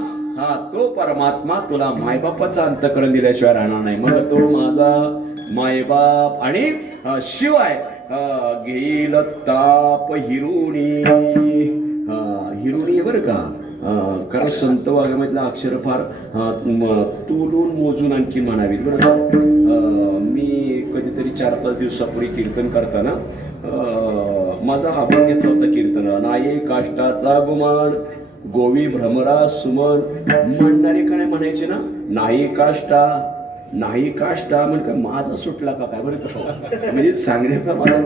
तो परमात्मा तुला मायबापाचा अंतःकरण दिल्याशिवाय राहणार नाही. मग तो माझा मायबाप आणि शिवाय घेईल ताप हिरुणी हिरुणी बर का. कारण संत वाङ्मयातलं अक्षर फार तोलून मोजून आणखी म्हणावीत बरं का. मी कधीतरी 4-5 दिवसापूर्वी कीर्तन करताना माझा आभार घेतला होता कीर्तन. नाये काष्टाचा गुमान गोवी भ्रमरा सुमन म्हणणारे काय म्हणायचे ना, नाही काष्टा नाही काष्टा म्हणजे माझा सुटला का काय बरं का. म्हणजे सांगण्याचा मला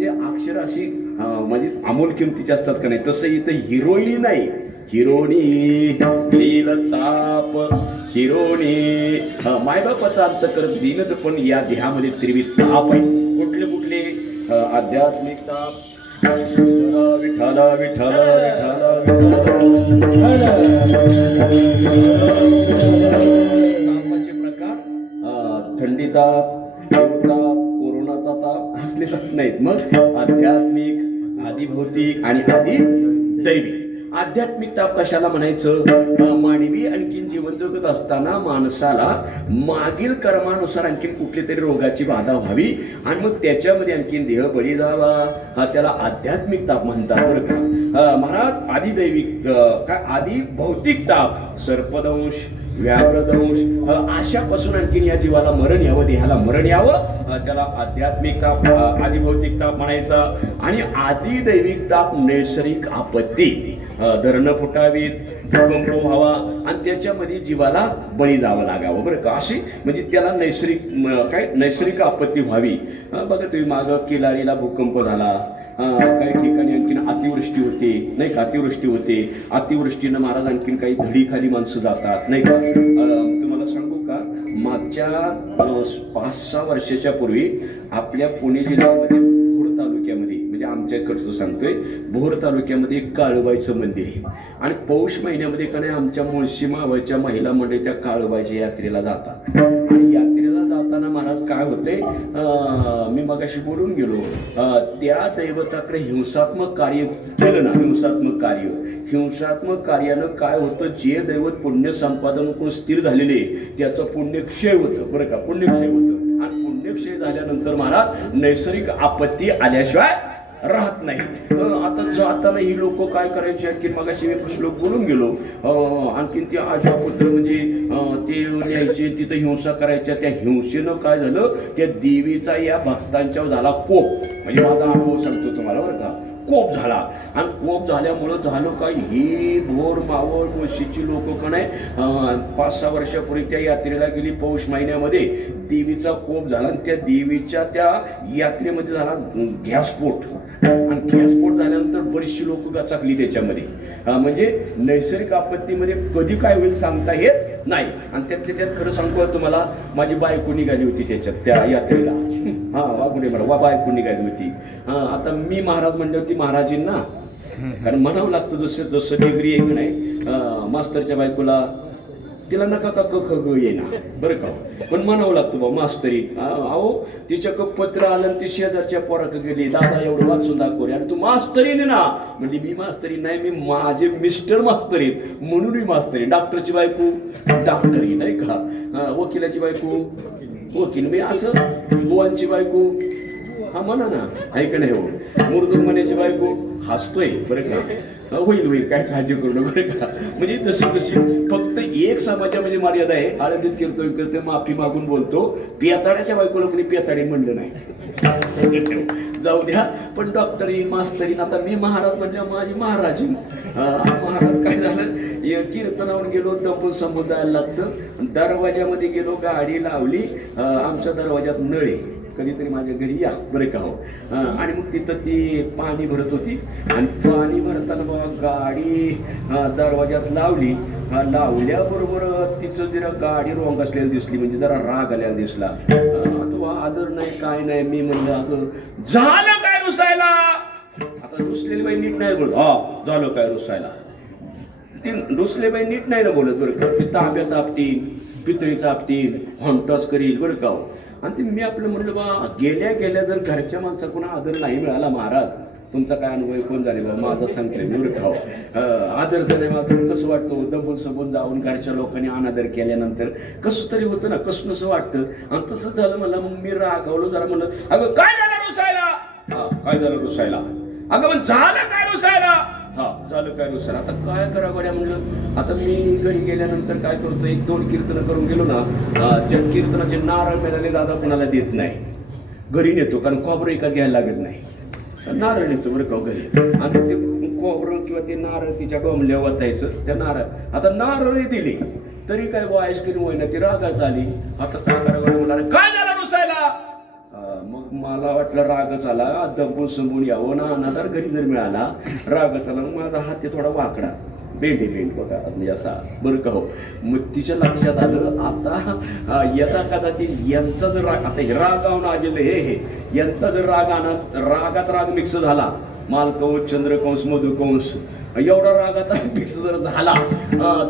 ते अक्षर अशी म्हणजे अमोल किमतीचे असतात का नाही, तसं इथं हिरोईनी नाही. हिरोणी ताप हिरोणी मायबापाचा अर्थ करत दिलं तर पण या देहामध्ये त्रिविध ताप आहे. कुठले कुठले आध्यात्मिक ताप विठाला विठाला विठाला तापाचे प्रकार थंडी ताप कोरोनाचा ताप असले ताप नाहीत. मग आध्यात्मिक आदिभौतिक आणि आदि दैविक. आध्यात्मिक ताप कशाला म्हणायचं? मानवी आणखीन जीवन जगत असताना माणसाला मागील कर्मानुसार आणखीन कुठली तरी रोगाची बाधा व्हावी आणि मग त्याच्यामध्ये आणखीन देह बळी जावा, त्याला आध्यात्मिक ताप म्हणतात बरं का. महाराज आदिदैविक काय आधी भौतिक ताप, सर्पदंश, व्याघ्रदंश, अशापासून आणखीन या जीवाला मरण यावं, देहाला मरण यावं, त्याला आध्यात्मिक ताप आदिभौतिक ताप म्हणायचा. आणि आदिदैविक ताप नैसर्गिक आपत्ती, धरणं फुटावीत, भूकंप व्हावा आणि त्याच्यामध्ये जीवाला बळी जावं लागावं बरं का. अशी म्हणजे त्याला नैसर्गिक आपत्ती व्हावी. बघा तुम्ही मागं केलारीला भूकंप झाला, काही ठिकाणी आणखीन अतिवृष्टी होते नाही का, अतिवृष्टी होते. अतिवृष्टीनं महाराज आणखीन काही धडीखाली माणसं जातात नाही का. तुम्हाला सांगू का, मागच्या 5-6 वर्षाच्या पूर्वी आपल्या पुणे जिल्ह्यामध्ये भोर तालुक्यामध्ये, म्हणजे आमच्याकडचं सांगतोय, भोर तालुक्यामध्ये एक काळूबाईचं मंदिर आहे आणि पौष महिन्यामध्ये का नाही आमच्या मुळशी मावळच्या महिला मंडळी त्या काळूबाईच्या यात्रेला जातात. आणि यात्रेला जाताना महाराज काय होते, मी मगाशी बोलून गेलो, त्या दैवताकडे हिंसात्मक कार्य केलं ना, हिंसात्मक कार्यानं काय होतं, जे दैवत पुण्य संपादन करून स्थिर झालेले त्याचं पुण्यक्षय होतं बरं का, पुण्यक्षय होतं. आणि पुण्यक्षय झाल्यानंतर महाराज नैसर्गिक आपत्ती आल्याशिवाय राहत नाही. आता जाताना ही लोक काय करायचे, आणखीन मगाशी मी श्लोक बोलून गेलो, आणखीन ते आजापुत्र म्हणजे ते न्यायचे, तिथं हिंसा करायच्या. त्या हिंसेनं काय झालं, त्या देवीचा या भक्तांच्यावर झाला कोप. म्हणजे माझा अनुभव सांगतो तुम्हाला बरं का, कोप झाला. आणि कोप झाल्यामुळं झालं काय, ही भोर मावळ मुळशीची लोक का नाही 5-6 वर्षापूर्वी त्या यात्रेला गेली पौष महिन्यामध्ये, देवीचा कोप झाला आणि त्या देवीच्या त्या यात्रेमध्ये झाला गॅसस्फोट. आणि गॅसस्फोट झाल्यानंतर बरीचशी लोक गचाकली त्याच्यामध्ये. म्हणजे नैसर्गिक आपत्तीमध्ये कधी काय होईल सांगता येत नाही. आणि त्यातल्या त्यात खरं सांगू तुम्हाला, माझी बायको निघाली होती त्याच्यात त्या यात्रेला. वागुडे मला बायको निघाली होती. आता मी महाराज म्हणले होती महाराजींना, कारण म्हणावं लागतं जसं डिग्री आहे की नाही, मास्तरच्या बायकोला तिला नका का क ख येईना बरं का, पण म्हणावं लागतं बा मास्तरी. अहो तिच्या पत्र आलं ती शेजारच्या पोराकडे गेली, दादा एवढं वाचून दाखवले आणि तू मास्तरीने ना. म्हणजे मी मास्तरी नाही, मी माझे मिस्टर मास्तरी म्हणून मी मास्तरी. डॉक्टरची बायको डॉक्टरी नाही का, वकिलाची बायको वकील, मी असं बुवांची बायको हा म्हणा ना, ऐक नाही हो, मुर्दुमण्याची बायको हसतोय बरं का, होईल काय काळजी करू नका बरं का. म्हणजे जशी फक्त एक समाजामध्ये मर्यादा आहे, आळंदीत करते माफी मागून बोलतो, पियाताड्याच्या बायकोला कोणी पियाताडी म्हणलं नाही, जाऊ द्या. पण डॉक्टरी मास्तरीन, आता मी महाराज म्हणजे माझी महाराजी. महाराज काय झालं, कीर्तनावर गेलो, दंबून समोर जायला लागतं, दरवाजामध्ये गेलो, गाडी लावली, आमच्या दरवाजात नळे, कधीतरी माझ्या घरी या बरं का हो. आणि मग तिथं ती पाणी भरत होती आणि पाणी भरताना बाबा गाडी दरवाजात लावली, लावल्याबरोबर तिचं जरा गाडी रॉंग असलेली दिसली, म्हणजे जरा राग आलेला दिसला. अथवा आदर नाही काय नाही, मी म्हणलं अगं झालं काय रुसायला. आता रुसलेली बाई नीट नाही बोलत, झालं काय रुसायला. ती रुसले बाई नीट नाही ना बोलत बरं का, ती तांब्याचा आपटीन, पितळीचा आपटीन, हॉन्टॉस करील बरं का. आणि ते मी आपलं म्हणलं बा, गेल्या जर घरच्या माणसाकडून आदर नाही मिळाला, महाराज तुमचा काय अनुभव कोण झाले बा, माझा सांगतोय बरं का. आदर तर नाही मात्र कसं वाटतं, दबून सबून जाऊन घरच्या लोकांनी अनादर केल्यानंतर कसं तरी होतं ना, कसं नसं वाटतं. आणि तसं झालं मला, मग मी रागावलो जरा, म्हणलं अगं काय झालं रुसायला. काय झालं रुसायला, अगं पण झालं काय रुसायला. झालं काय रुसायला. आता काय करा गड्या म्हणलं. आता मी घरी गेल्यानंतर काय करतो, 1-2 कीर्तन करून गेलो ना, त्या कीर्तनाचे नारळ मिळाले दादा कोणाला देत नाही, घरी नेतो, कारण खोबरं एका घ्यायला लागत नाही, नारळ नेतो बरं का घरी. आणि ते खोबरं किंवा ते नारळ तिच्या डोंबल्या वाचायचं, त्या नारळ. आता नारळ दिली तरी काय बा आईस्क्रीम होईना, ती रागाच आली. आता काय करा गड्या म्हणाले, काय झालं रुसायला. मग मला वाटलं रागच आला, दंबून संबून यावं ना, अनादर घरी जर मिळाला, रागच आला. मग माझा हात ते थोडा वाकडा, बेंड बघा म्हणजे असा बरं का हो. मग तिच्या लक्षात आलं, आता याचा कदाचित यांचा जर राग, आता हे रागावून आलेलं हे यांचा जर राग रागात राग मिक्स झाला, मालकंस चंद्रकंस मधुकंस एवढा राग आता फिक्स जर झाला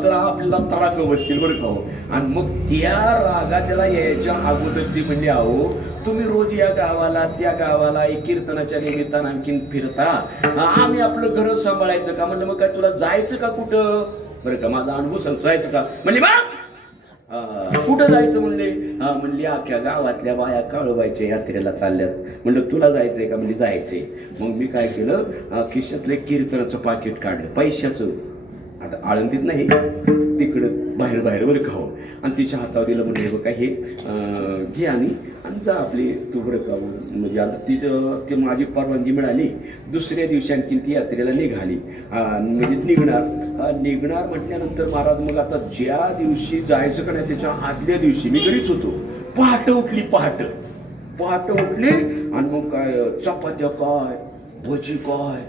तर आपल्याला तडाख बसतील बरं का हो. आणि मग त्या रागा त्याला यायच्या अगोदर ती म्हणजे अहो तुम्ही रोज या गावाला त्या गावाला एक कीर्तनाच्या निमित्तानं आणखीन फिरता, आम्ही आपलं घर सांभाळायचं का? म्हणलं मग काय तुला जायचं का कुठं? बरं का माझा अनुभव सांगतो, जायचं का म्हणले मग कुठं जायचं म्हणले म्हणली अख्ख्या गावातल्या बाया काळूबाईच्या यात्रेला चालल्यात. म्हणलं तुला जायचंय का? म्हणजे जायचंय. मग मी काय केलं खिशातलं कीर्तनाचं पाकिट काढलं पैशाचं, आता आळंदीत नाही तिकडं बाहेर बाहेर बरं खाऊ, आणि तिच्या हातावर दिलं. म्हणजे बघा हे घे आणि जा आपली तू बरं खाऊ. म्हणजे आता ती माझी परवानगी मिळाली. दुसऱ्या दिवशी आणखी ती यात्रेला निघाली. म्हणजे निघणार म्हटल्यानंतर महाराज मग आता ज्या दिवशी जायचं का नाही त्याच्या आदल्या दिवशी मी घरीच होतो. पहाट उठली आणि मग काय चपात्या काय भजी काय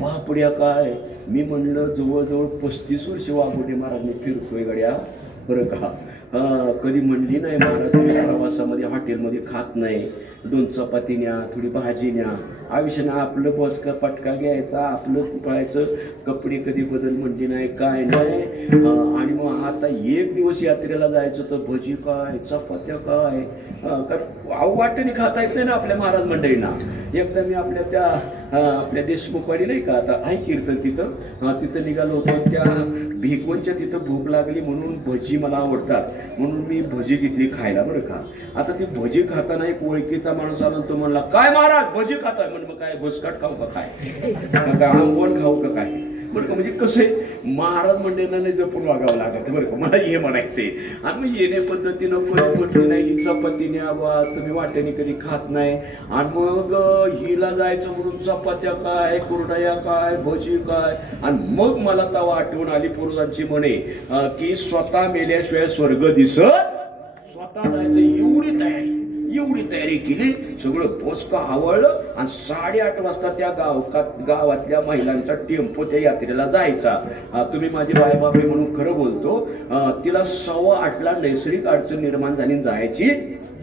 पापड्या काय. मी म्हणलं जवळजवळ 35 वर्ष वाघोटे महाराज मी फिरतोय गड्या बरं का. कधी म्हणली नाही महाराज प्रवासामध्ये हॉटेलमध्ये खात नाही, 2 चपाती न्या थोडी भाजी न्या. आयुष्यानं आपलं बसका पटका घ्यायचा, आपलं कुटायचं, कपडे कधी बदल म्हणजे नाही काय नाही. आणि मग आता एक दिवस यात्रेला जायचं तर भजी काय चपात्या काय वाटेने खाता येत नाही ना आपल्या महाराज मंडळींना. एकदा मी आपल्या देशमुखवाडी नाही का आता आहे कीर्तन तिथं निघालो होतो. त्या भिकवणच्या तिथं भूक लागली म्हणून भजी मला आवडतात म्हणून मी भजी घेतली खायला बरं का. आता ती भजी खाताना एक ओळखीचा माणूस आला तो म्हणला काय महाराज भजी खाताय? म्हणून मग काय भुसकाट खाऊ का काय आंबवण खाऊ का काय बरं का. म्हणजे कसं आहे महाराज मंडळींना जपून वागावं लागतं बरं का. मला हे म्हणायचंय. आणि मग येणे पद्धतीनं कधी म्हटली नाही चपाती न्यावा तुम्ही वाट्याने कधी खात नाही. आणि मग हिला जायचं म्हणून चपात्या काय कुरडया काय भजी काय. आणि मग मला तवा आठवण आली पूर्वजांची म्हणे की स्वतः मेल्याशिवाय स्वर्ग दिसत. स्वतः जायचं एवढी तयारी केली, सगळं पोचका आवडलं आणि 8:30 वाजता त्या गावातल्या महिलांचा टेम्पो त्या यात्रेला जायचा. तुम्ही माझी बायबाबी म्हणून खरं बोलतो. तिला 7:15ला नैसर्गिक अडचण निर्माण झाली जायची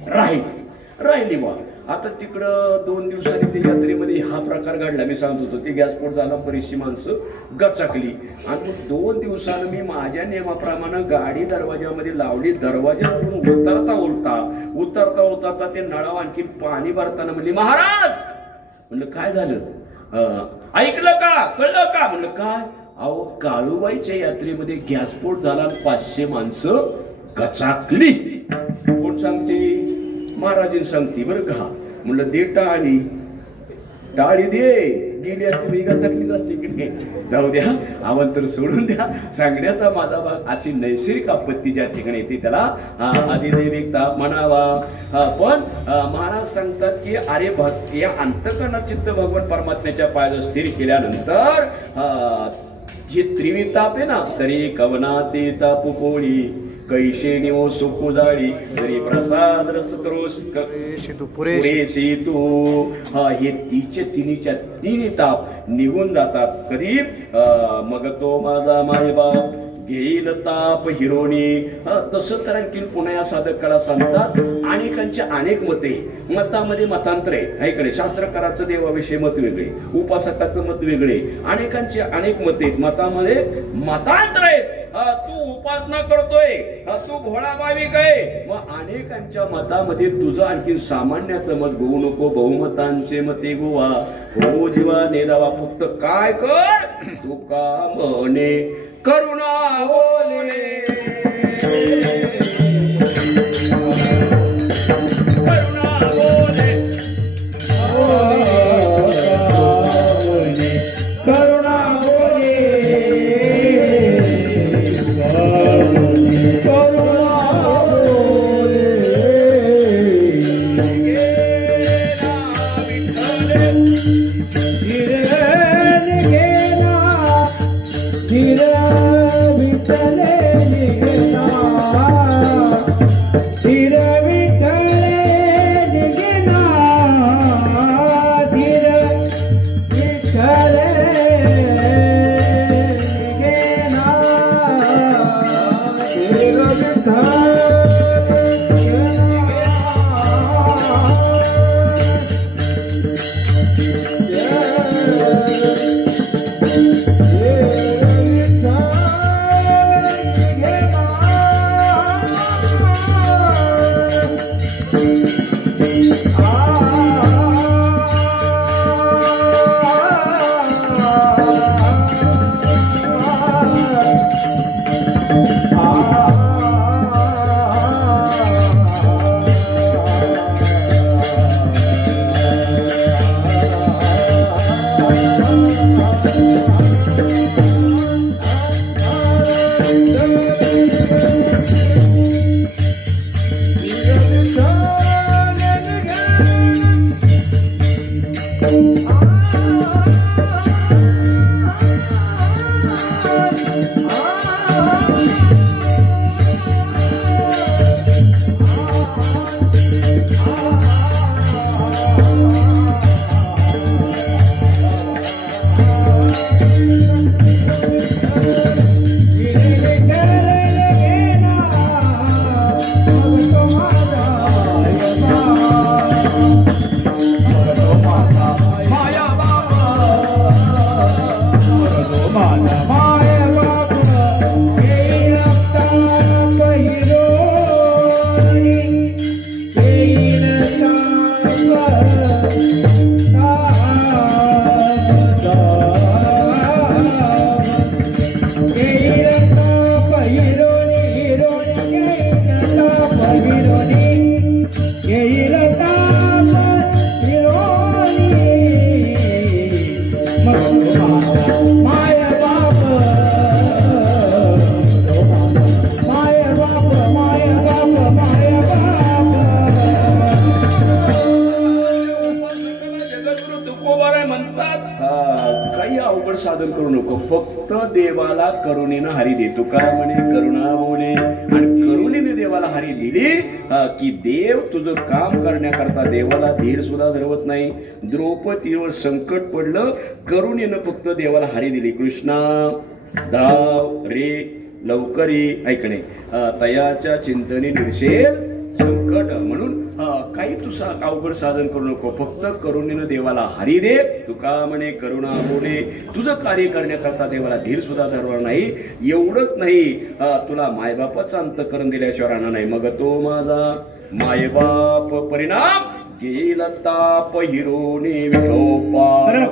राहिली बा. आता तिकडं 2 दिवसांनी त्या यात्रेमध्ये हा प्रकार घडला. मी सांगत होतो ते गॅसपोट झाला, बरीचशी माणसं गचाकली. आणि मग 2 दिवसानं मी माझ्या नियमाप्रमाणे गाडी दरवाजामध्ये लावली. दरवाजावरून उतरता ते नळाव आणखी पाणी भरताना म्हणली महाराज. म्हणलं काय झालं? ऐकलं का कळलं का? म्हणलं काय? अहो काळूबाईच्या यात्रेमध्ये गॅसपोट झाला, 500 माणसं गचाकली. कोण सांगते? महाराज सांगते बरं का. म्हणलं दे टाळी दे. गेली असते मी गचाकलीच असते की नाही. जाऊ द्या आवांतर सोडून द्या. सांगण्याचा माझा भाग. अशी नैसर्गिक आपत्ती ज्या ठिकाणी येते त्याला अधिदैविकता म्हणावा. पण महाराज सांगतात की अरे भक्त या अंतःकरणात चित्त भगवान परमात्म्याच्या पायावर स्थिर केल्यानंतर जे त्रिविताप आहे ना तरी कवना ते ताप पोळी कैशे निओ सुखू जाळी तरी प्रसाद रस पुरेशी तू. हे तिन्हीच्या तिन्ही ताप निघून जातात. कधी? मग तो माझा मायबाप घेईल ताप हिरोणी. तसं तर आणखी पुन्हा या साधकाला सांगतात अनेकांचे अनेक मते, मतामध्ये मतांतर आहे इकडे. शास्त्रकाराचं देवाविषयी मत वेगळे, उपासकाचं मत वेगळे, अनेकांचे अनेक मते, मतामध्ये मतांतर आहेत. तू उपासना करतोय, तू भोळा भाविक आहे. मग अनेकांच्या मतामध्ये तुझं आणखी सामान्याचं मत घेऊ नको. बहुमतांचे मते गोवा हो जीवा नेदावा. फक्त काय कर तू का म्हणे करुणा बोले. विठ्ठले तुकोबाराय म्हणतात काही अवघड साधन करू नको, फक्त देवाला करुणेनं हरी दे. तुका म्हणे करुणा बोले, आणि करुणेने देवाला हरी दिली की देव तुझं काम करण्याकरता देवाला धीर सुद्धा धरवत नाही. द्रौपदीवर संकट पडलं, करुणेनं फक्त देवाला हरी दिली. कृष्णा धाव रे लवकर ये, ऐकणे तयाच्या चिंतने निर्शेल संकट. म्हणून काही तुझा अवघड साधन करू नको, फक्त करुणेनं देवाला हरी दे. तुका म्हणे करुणा बोले, तुझं कार्य करण्याकरता देवाला धीर सुद्धा धरणार नाही. एवढंच नाही, तुला मायबापाचा अंतःकरण दिल्याशिवाय राहणार नाही. मग तो माझा मायबाप परिणाम गेला ताप हिरोने विलोपार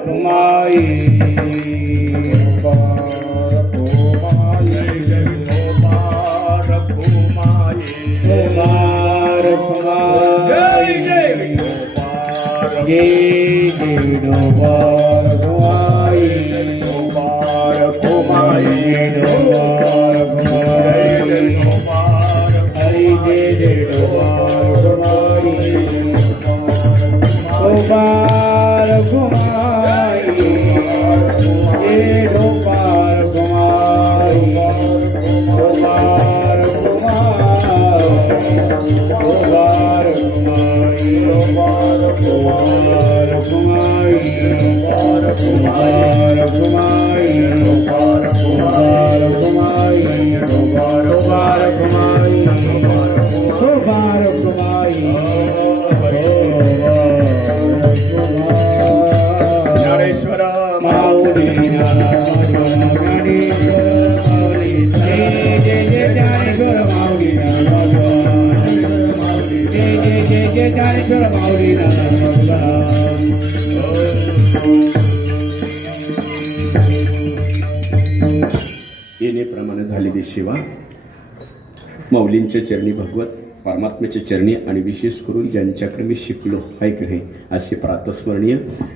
येणेप्रमाणे झालेली सेवा माऊलींच्या चरणी, भगवत परमात्म्याच्या चरणी, आणि विशेष करून ज्यांच्याकडे मी शिकलो ऐकणे असे प्रातस्मरणीय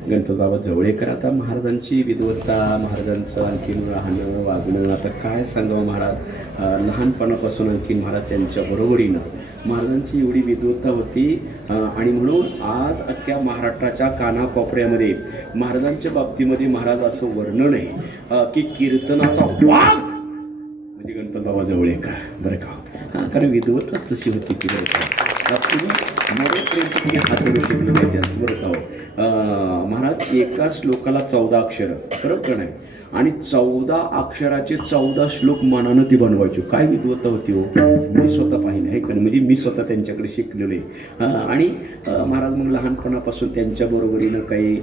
गणपतबाबा जवळेकर. आता महाराजांची विद्वत्ता, महाराजांचं आणखीन राहणं वागणं, आता काय सांगावं महाराज. लहानपणापासून आणखीन महाराज त्यांच्या बरोबरीनं महाराजांची एवढी विद्वत्ता होती, आणि म्हणून आज अख्ख्या महाराष्ट्राच्या कानाकोपऱ्यामध्ये महाराजांच्या बाबतीमध्ये महाराज असं वर्णन आहे की कीर्तनाचा वाघ म्हणजे गणपतबाबा जवळेकर, बरं का. कारण विद्वत्ताच तशी होती की बरं का, तुम्ही मरेपर्यंत तुम्ही हात धरू शकले नाही त्यांचं, बरं का. महाराज एका श्लोकाला 14 अक्षरं, खरं का नाही, आणि 14 अक्षराचे 14 श्लोक मनानं ती बनवायची. काय विद्वत्ता होती हो, मी स्वतः पाहिलं आहे, कारण म्हणजे मी स्वतः त्यांच्याकडे शिकलेलो आहे. आणि महाराज मग लहानपणापासून त्यांच्या बरोबरीनं काही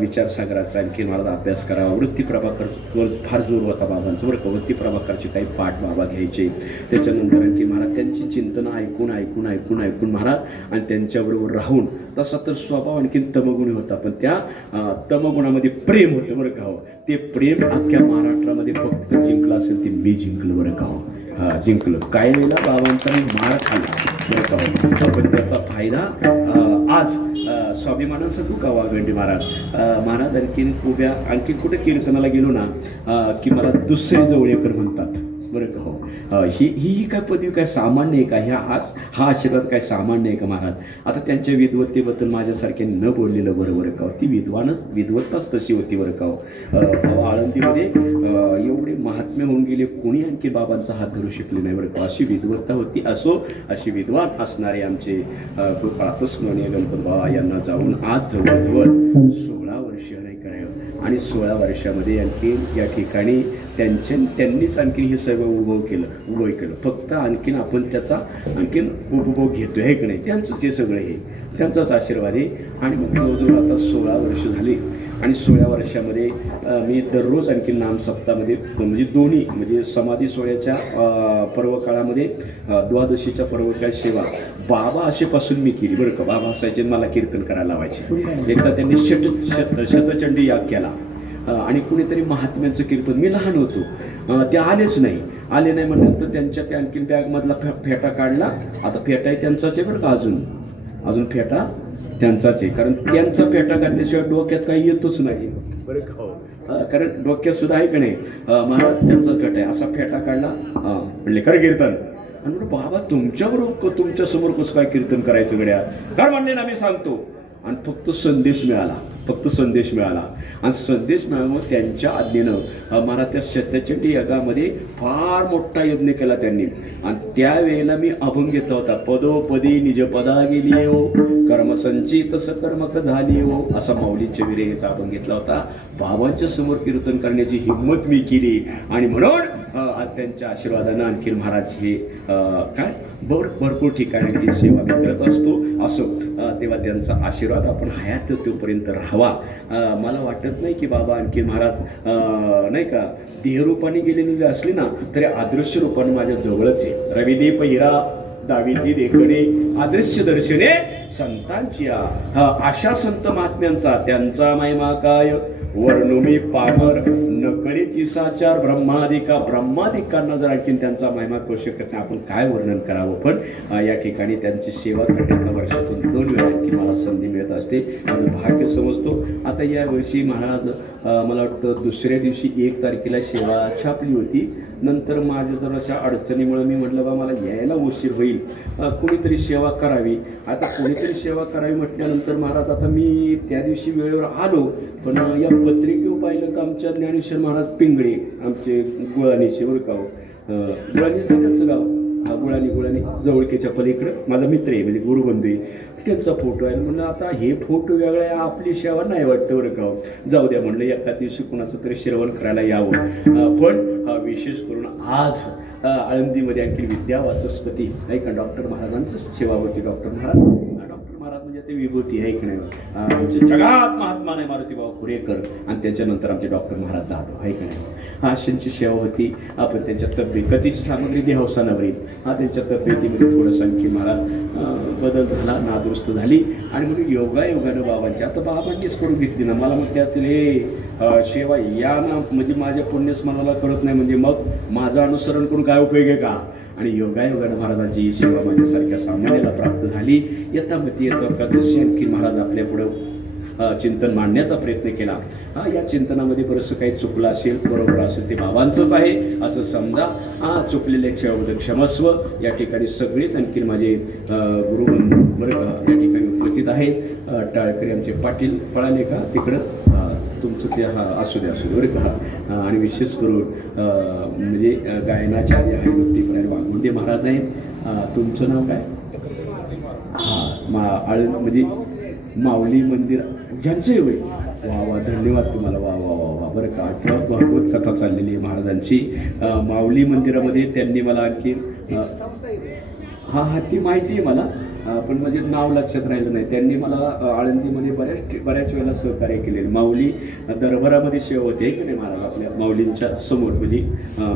विचारसागराचा आणखी महाराज अभ्यास करावा. वृत्ती प्रभाकरवर फार जोर होता बाबांचं, बरं का. वृत्ती प्रभाकरचे काही पाठ बाबा घ्यायचे. त्याच्यानंतर आणखी महाराज त्यांची चिंतनं ऐकून ऐकून ऐकून ऐकून महाराज आणि त्यांच्याबरोबर राहून, तसा तर स्वभाव आणखीन तमगुणी होता, पण त्या तमगुणामध्ये प्रेम होतं, बरं का. ते प्रेम अख्ख्या महाराष्ट्रामध्ये फक्त जिंकलं असेल ते मी जिंकलं, बरं का. जिंकलं. काही वेळेला बाबांचा मी मार खाल्ला, बरं का. पण त्याचा फायदा आज स्वाभिमानाचं दुखा वागंडी महाराज. महाराज आणखीन कुठे कीर्तनाला गेलो ना की मला दुसरे जवळेकर म्हणतात, बरं का. ही काय पदवी काय सामान्य आहे का, हा आशीर्वाद काय सामान्य आहे का महाराज. आता त्यांच्या विद्वत्तेबद्दल माझ्यासारखे न बोललेलं बरोबर का. ती विद्वत्ताच तशी होती, बरं का. आळंदीमध्ये एवढे महात्म्य होऊन गेले, कोणी आणखी बाबांचा हात धरू शकले नाही, बरं का. अशी विद्वत्ता होती. असो, अशी विद्वान असणारे आमचे प्रातस्मरणीय गणपत बाबा यांना जाऊन आज जवळजवळ 16 वर्ष नाही करावं, आणि 16 वर्षामध्ये आणखी या ठिकाणी त्यांनीच आणखीन हे सगळं उभं केलं. फक्त आणखीन आपण त्याचा आणखीन उपभोग घेतोय, आहे की नाही. त्यांचंच हे सगळं, हे त्यांचाच आशीर्वाद आहे. आणि मग जवळजवळ आता 16 वर्ष झाली, आणि 16 वर्षामध्ये मी दररोज आणखीन नाम सप्ताहामध्ये म्हणजे दोन्ही म्हणजे समाधी सोहळ्याच्या पर्वकाळामध्ये द्वादशीच्या पर्वकाळ सेवा बाबा असेपासून मी केली, बरं का. बाबा असायचे, मला कीर्तन करायला लावायचे. एकदा त्यांनी शतचंडी याग केला, आणि कुणीतरी महात्म्यांचं कीर्तन, मी लहान होतो, ते आले नाही म्हणल्यानंतर त्यांच्या त्या आणखीन बॅगमधला फेटा काढला. आता फेटाही त्यांचाच आहे, बरं का. अजून फेटा त्यांचाच आहे, कारण त्यांचा फेटा घातल्याशिवाय डोक्यात काही येतच नाही, बरं का. कारण डोक्यात सुद्धा आहे का नाही. महाराज त्यांचाच फेटा आहे, असा फेटा काढला, म्हणले कर कीर्तन. आणि म्हणून बाबा तुमच्याबरोबर तुमच्या समोर कसं काय कीर्तन करायचं गड्या, कर म्हणले ना, मी सांगतो. आणि फक्त संदेश मिळाला आणि संदेश मिळाल्यामुळे त्यांच्या आज्ञेनं मला त्या सत्यचंडी यज्ञामध्ये फार मोठा यज्ञ केला त्यांनी. आणि त्यावेळेला मी अभंग घेतला होता, पदोपदी निजपदा गेली हो, कर्मसंचित सकर्मक झाली हो, असा माऊलीच्या विरेचा अभंग घेतला होता. बाबांच्या समोर कीर्तन करण्याची हिंमत मी केली आणि म्हणून आज त्यांच्या आशीर्वादानं आणखी महाराज हे काय भरपूर ठिकाणी सेवा मी करत असो. तेव्हा त्यांचा आशीर्वाद आपण हयात तोपर्यंत राहावा. मला वाटत नाही की बाबा आणखी महाराज नाही का देहरूपाने गेलेली जर असली ना तरी अदृश्य रूपाने माझ्या जवळच आहे. रविदीप हिरा दाविदी देखणे अदृश्य दर्शने संतांची आशा संत महात्म्यांचा त्यांचा महिमा काय वर्णुमी पामर नकळीची साचार ब्रह्मादिकांना जर आणखीन त्यांचा महिमा करू शकत नाही आपण काय वर्णन करावं. पण या ठिकाणी त्यांची सेवा करण्याचा वर्षातून 2 वेळा आणखी मला संधी मिळत असते, माझं भाग्य समजतो. आता या वर्षी महाराज मला वाटतं दुसऱ्या दिवशी 1 तारखेला सेवा छापली होती. नंतर माझ्या जराशा अडचणीमुळे मी म्हटलं बा मला यायला उशीर होईल, कोणीतरी सेवा करावी. आता कोणीतरी सेवा करावी म्हटल्यानंतर महाराज आता मी त्या दिवशी वेळेवर आलो. पण या पत्रिकेवर पाहिलं का आमच्या ज्ञानेश्वर महाराज पिंगळे आमचे गुळाणीचे बरं का गुळाणी त्यांचं गाव गुळाणी जवळकेच्या पलीकडं माझा मित्र आहे म्हणजे गुरुबंधू आहे, त्यांचा फोटो आहे. म्हणलं आता हे फोटो वेगळा आहे, आपली सेवा नाही वाटतं बरं का, जाऊ द्या म्हणलं एका दिवशी कुणाचं तरी श्रवण करायला यावं. पण विशेष करून आज आळंदीमध्ये आणखी विद्या वाचस्पती नाही का डॉक्टर महाराजांचं सेवा होती. डॉक्टर महाराज म्हणजे ते विभूती आहे की नाही, आमचे जगात महात्मा नाही मारुती बाबा पुरेकर आणि त्याच्यानंतर आमचे डॉक्टर महाराज जाधव आहे की नाही. अशांची सेवा होती. आपण त्यांच्या तब्येत गतीची सामग्री देहवसानावरील त्यांच्या तब्येतीमध्ये थोडंसं आणखी महाराज बदल झाला, नादुरुस्त झाली आणि म्हणून योगानं बाबांची आता बाबांनीच करून घेतली ना. मला मग त्यातील हे सेवा या ना म्हणजे माझ्या पुण्यस्मरणाला कळत नाही म्हणजे मग माझं अनुसरण करून काय उपयोग आहे का. आणि योगानं महाराजांची सेवा माझ्यासारख्या सामान्याला प्राप्त झाली. यथामती का जशी आणखी महाराज आपल्या पुढं चिंतन मांडण्याचा प्रयत्न केला. या चिंतनामध्ये बरंचसं काही चुकलं असेल बरोबर असेल ते बाबांचंच आहे असं समजा. चुकलेल्या सेवेबद्दल क्षमस्व. या ठिकाणी सगळेच आणखी माझे गुरुबंधू बरं का या ठिकाणी उपस्थित आहेत. टाळकरी आमचे पाटील पळाले का तिकडं तुमचं ते असू दे बरं का. आणि विशेष करून म्हणजे गायनाचार्य आहे भक्तीप्राय वाघुंडे महाराज आहेत. तुमचं नाव काय? म्हणजे माऊली मंदिर ज्यांचंही होईल. वा धन्यवाद तुम्हाला. वा बरं का. भागवत कथा चाललेली आहे महाराजांची माऊली मंदिरामध्ये. त्यांनी मला आणखी ती माहिती आहे मला पण म्हणजे नाव लक्षात राहिलं नाही. त्यांनी मला आळंदीमध्ये बऱ्याच वेळेला सहकार्य केलेलं. माऊली दरबारामध्ये सेवा होते की नाही महाराज आपल्या माऊलींच्या समोर म्हणजे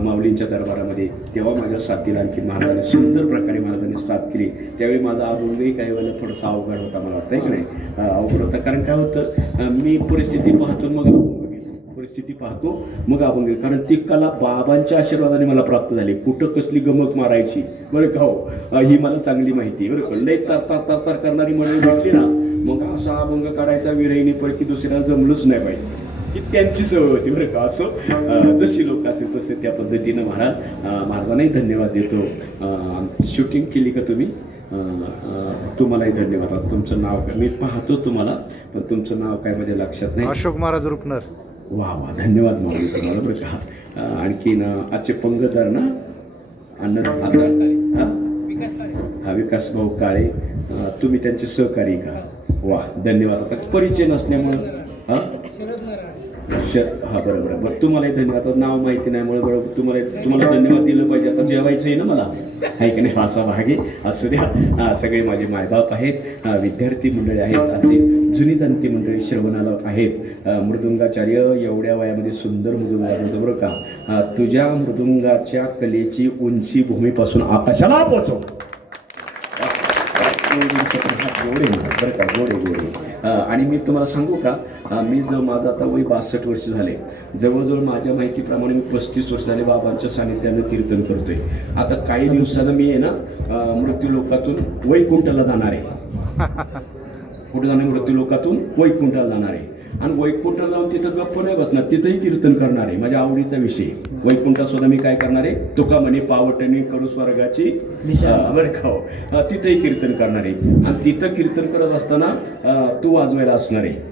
माऊलींच्या दरबारामध्ये. तेव्हा माझ्या साथीला आणखी महाराजांनी सुंदर प्रकारे महाराजांनी साथ केली. त्यावेळी माझा अभंगही काही वेळेला थोडासा अवघड होता मला वाटतं की नाही. अवघड होता कारण काय होतं मी परिस्थिती पाहतो मग अभंग कारण ती कला बाबांच्या आशीर्वादाने मला प्राप्त झाली. कुठं कसली गमक मारायची बरं का हो ही मला चांगली माहिती आहे बरं का. लई तर करणारी मंडळी भेटली ना मग असा अभंग काढायचा विरहिणी पैकी दुसऱ्याला जमलंच नाही पाहिजे की त्यांची सवय होती बरं का. असं जशी लोक असेल तसे त्या पद्धतीनं महाराजांनाही धन्यवाद देतो. शूटिंग केली का तुम्ही? तुम्हालाही धन्यवाद. तुमचं नाव काय मी पाहतो तुम्हाला पण तुमचं नाव काय माझ्या लक्षात नाही. अशोक महाराज रुपनर. वा धन्यवाद माऊली तुम्हाला बरं का. आणखीन आजचे पंगतदार ना विकास भाऊ काळे तुम्ही त्यांचे सहकारी का? वा धन्यवाद. आता परिचय नसल्यामुळं बरोबर तुम्हालाही धन्यवाद. नाव माहिती नाही मुळे बरोबर तुम्हाला धन्यवाद दिलं पाहिजे. आता जेवायचं आहे ना मला आहे की नाही असा भाग आहे. असू द्या. सगळे माझे मायबाप आहेत, विद्यार्थी मंडळी आहेत, असे जुनी जाणती मंडळी श्रवणाला आहेत. मृदुंगाचार्य एवढ्या वयामध्ये सुंदर मृदुंग वाजवतो बरं का. तुझ्या मृदुंगाच्या कलेची उंची भूमीपासून आकाशाला पोहोचव. बरं का गोडे. आणि मी तुम्हाला सांगू का मी माझं आता वय 62 वर्ष झाले. जवळजवळ माझ्या माहितीप्रमाणे मी 35 वर्ष झाले बाबांच्या सानिध्यानं कीर्तन करतोय. आता काही दिवसानं मी आहे ना मृत्यू लोकातून वैकुंठाला जाणार आहे. कुठे जाणार? मृत्यू लोकातून वैकुंठाला जाणार आहे. आणि वैकुंठाला जाऊन तिथं गप्प नाही बसणार, तिथंही कीर्तन करणार आहे. माझ्या आवडीचा विषय. वैकुंठात सुद्धा मी काय करणार आहे, तुका म्हणे पावटणी करू स्वर्गाची बरं का हो. तिथंही कीर्तन करणार आहे. आणि तिथं कीर्तन करत असताना तू वाजवायला असणार आहे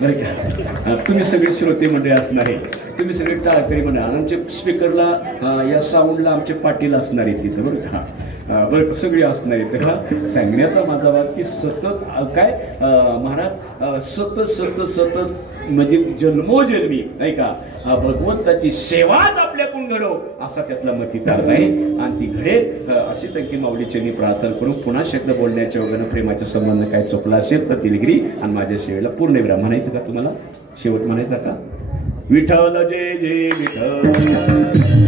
बरं का. तुम्ही सगळे श्रोते मंडळी असणार आहे, तुम्ही सगळे टाळकरी म्हणा. आमच्या स्पीकरला या साऊंडला आमचे पाटील असणार आहेत तिथं बरं का. बरं सगळे असणार आहेत. तेव्हा सांगण्याचा माझा भाग की सतत काय महाराज सतत सतत सतत म्हणजे जन्मोजन्मी नाही का भगवंताची सेवाच आपल्याकडून घडव असा त्यातला मतितार्थ आहे. आणि ती घडेल अशीच आणखी माऊलीचरणी प्रार्थना करून पुन्हा शब्द बोलण्याच्या वगैरे प्रेमाचा संबंध काय चुकला असेल तर दिलगिरी आणि माझ्या सेवेला पूर्ण विराम. म्हणायचं का तुम्हाला शेवट म्हणायचा का? विठ्ठल जय जय विठ्ठल.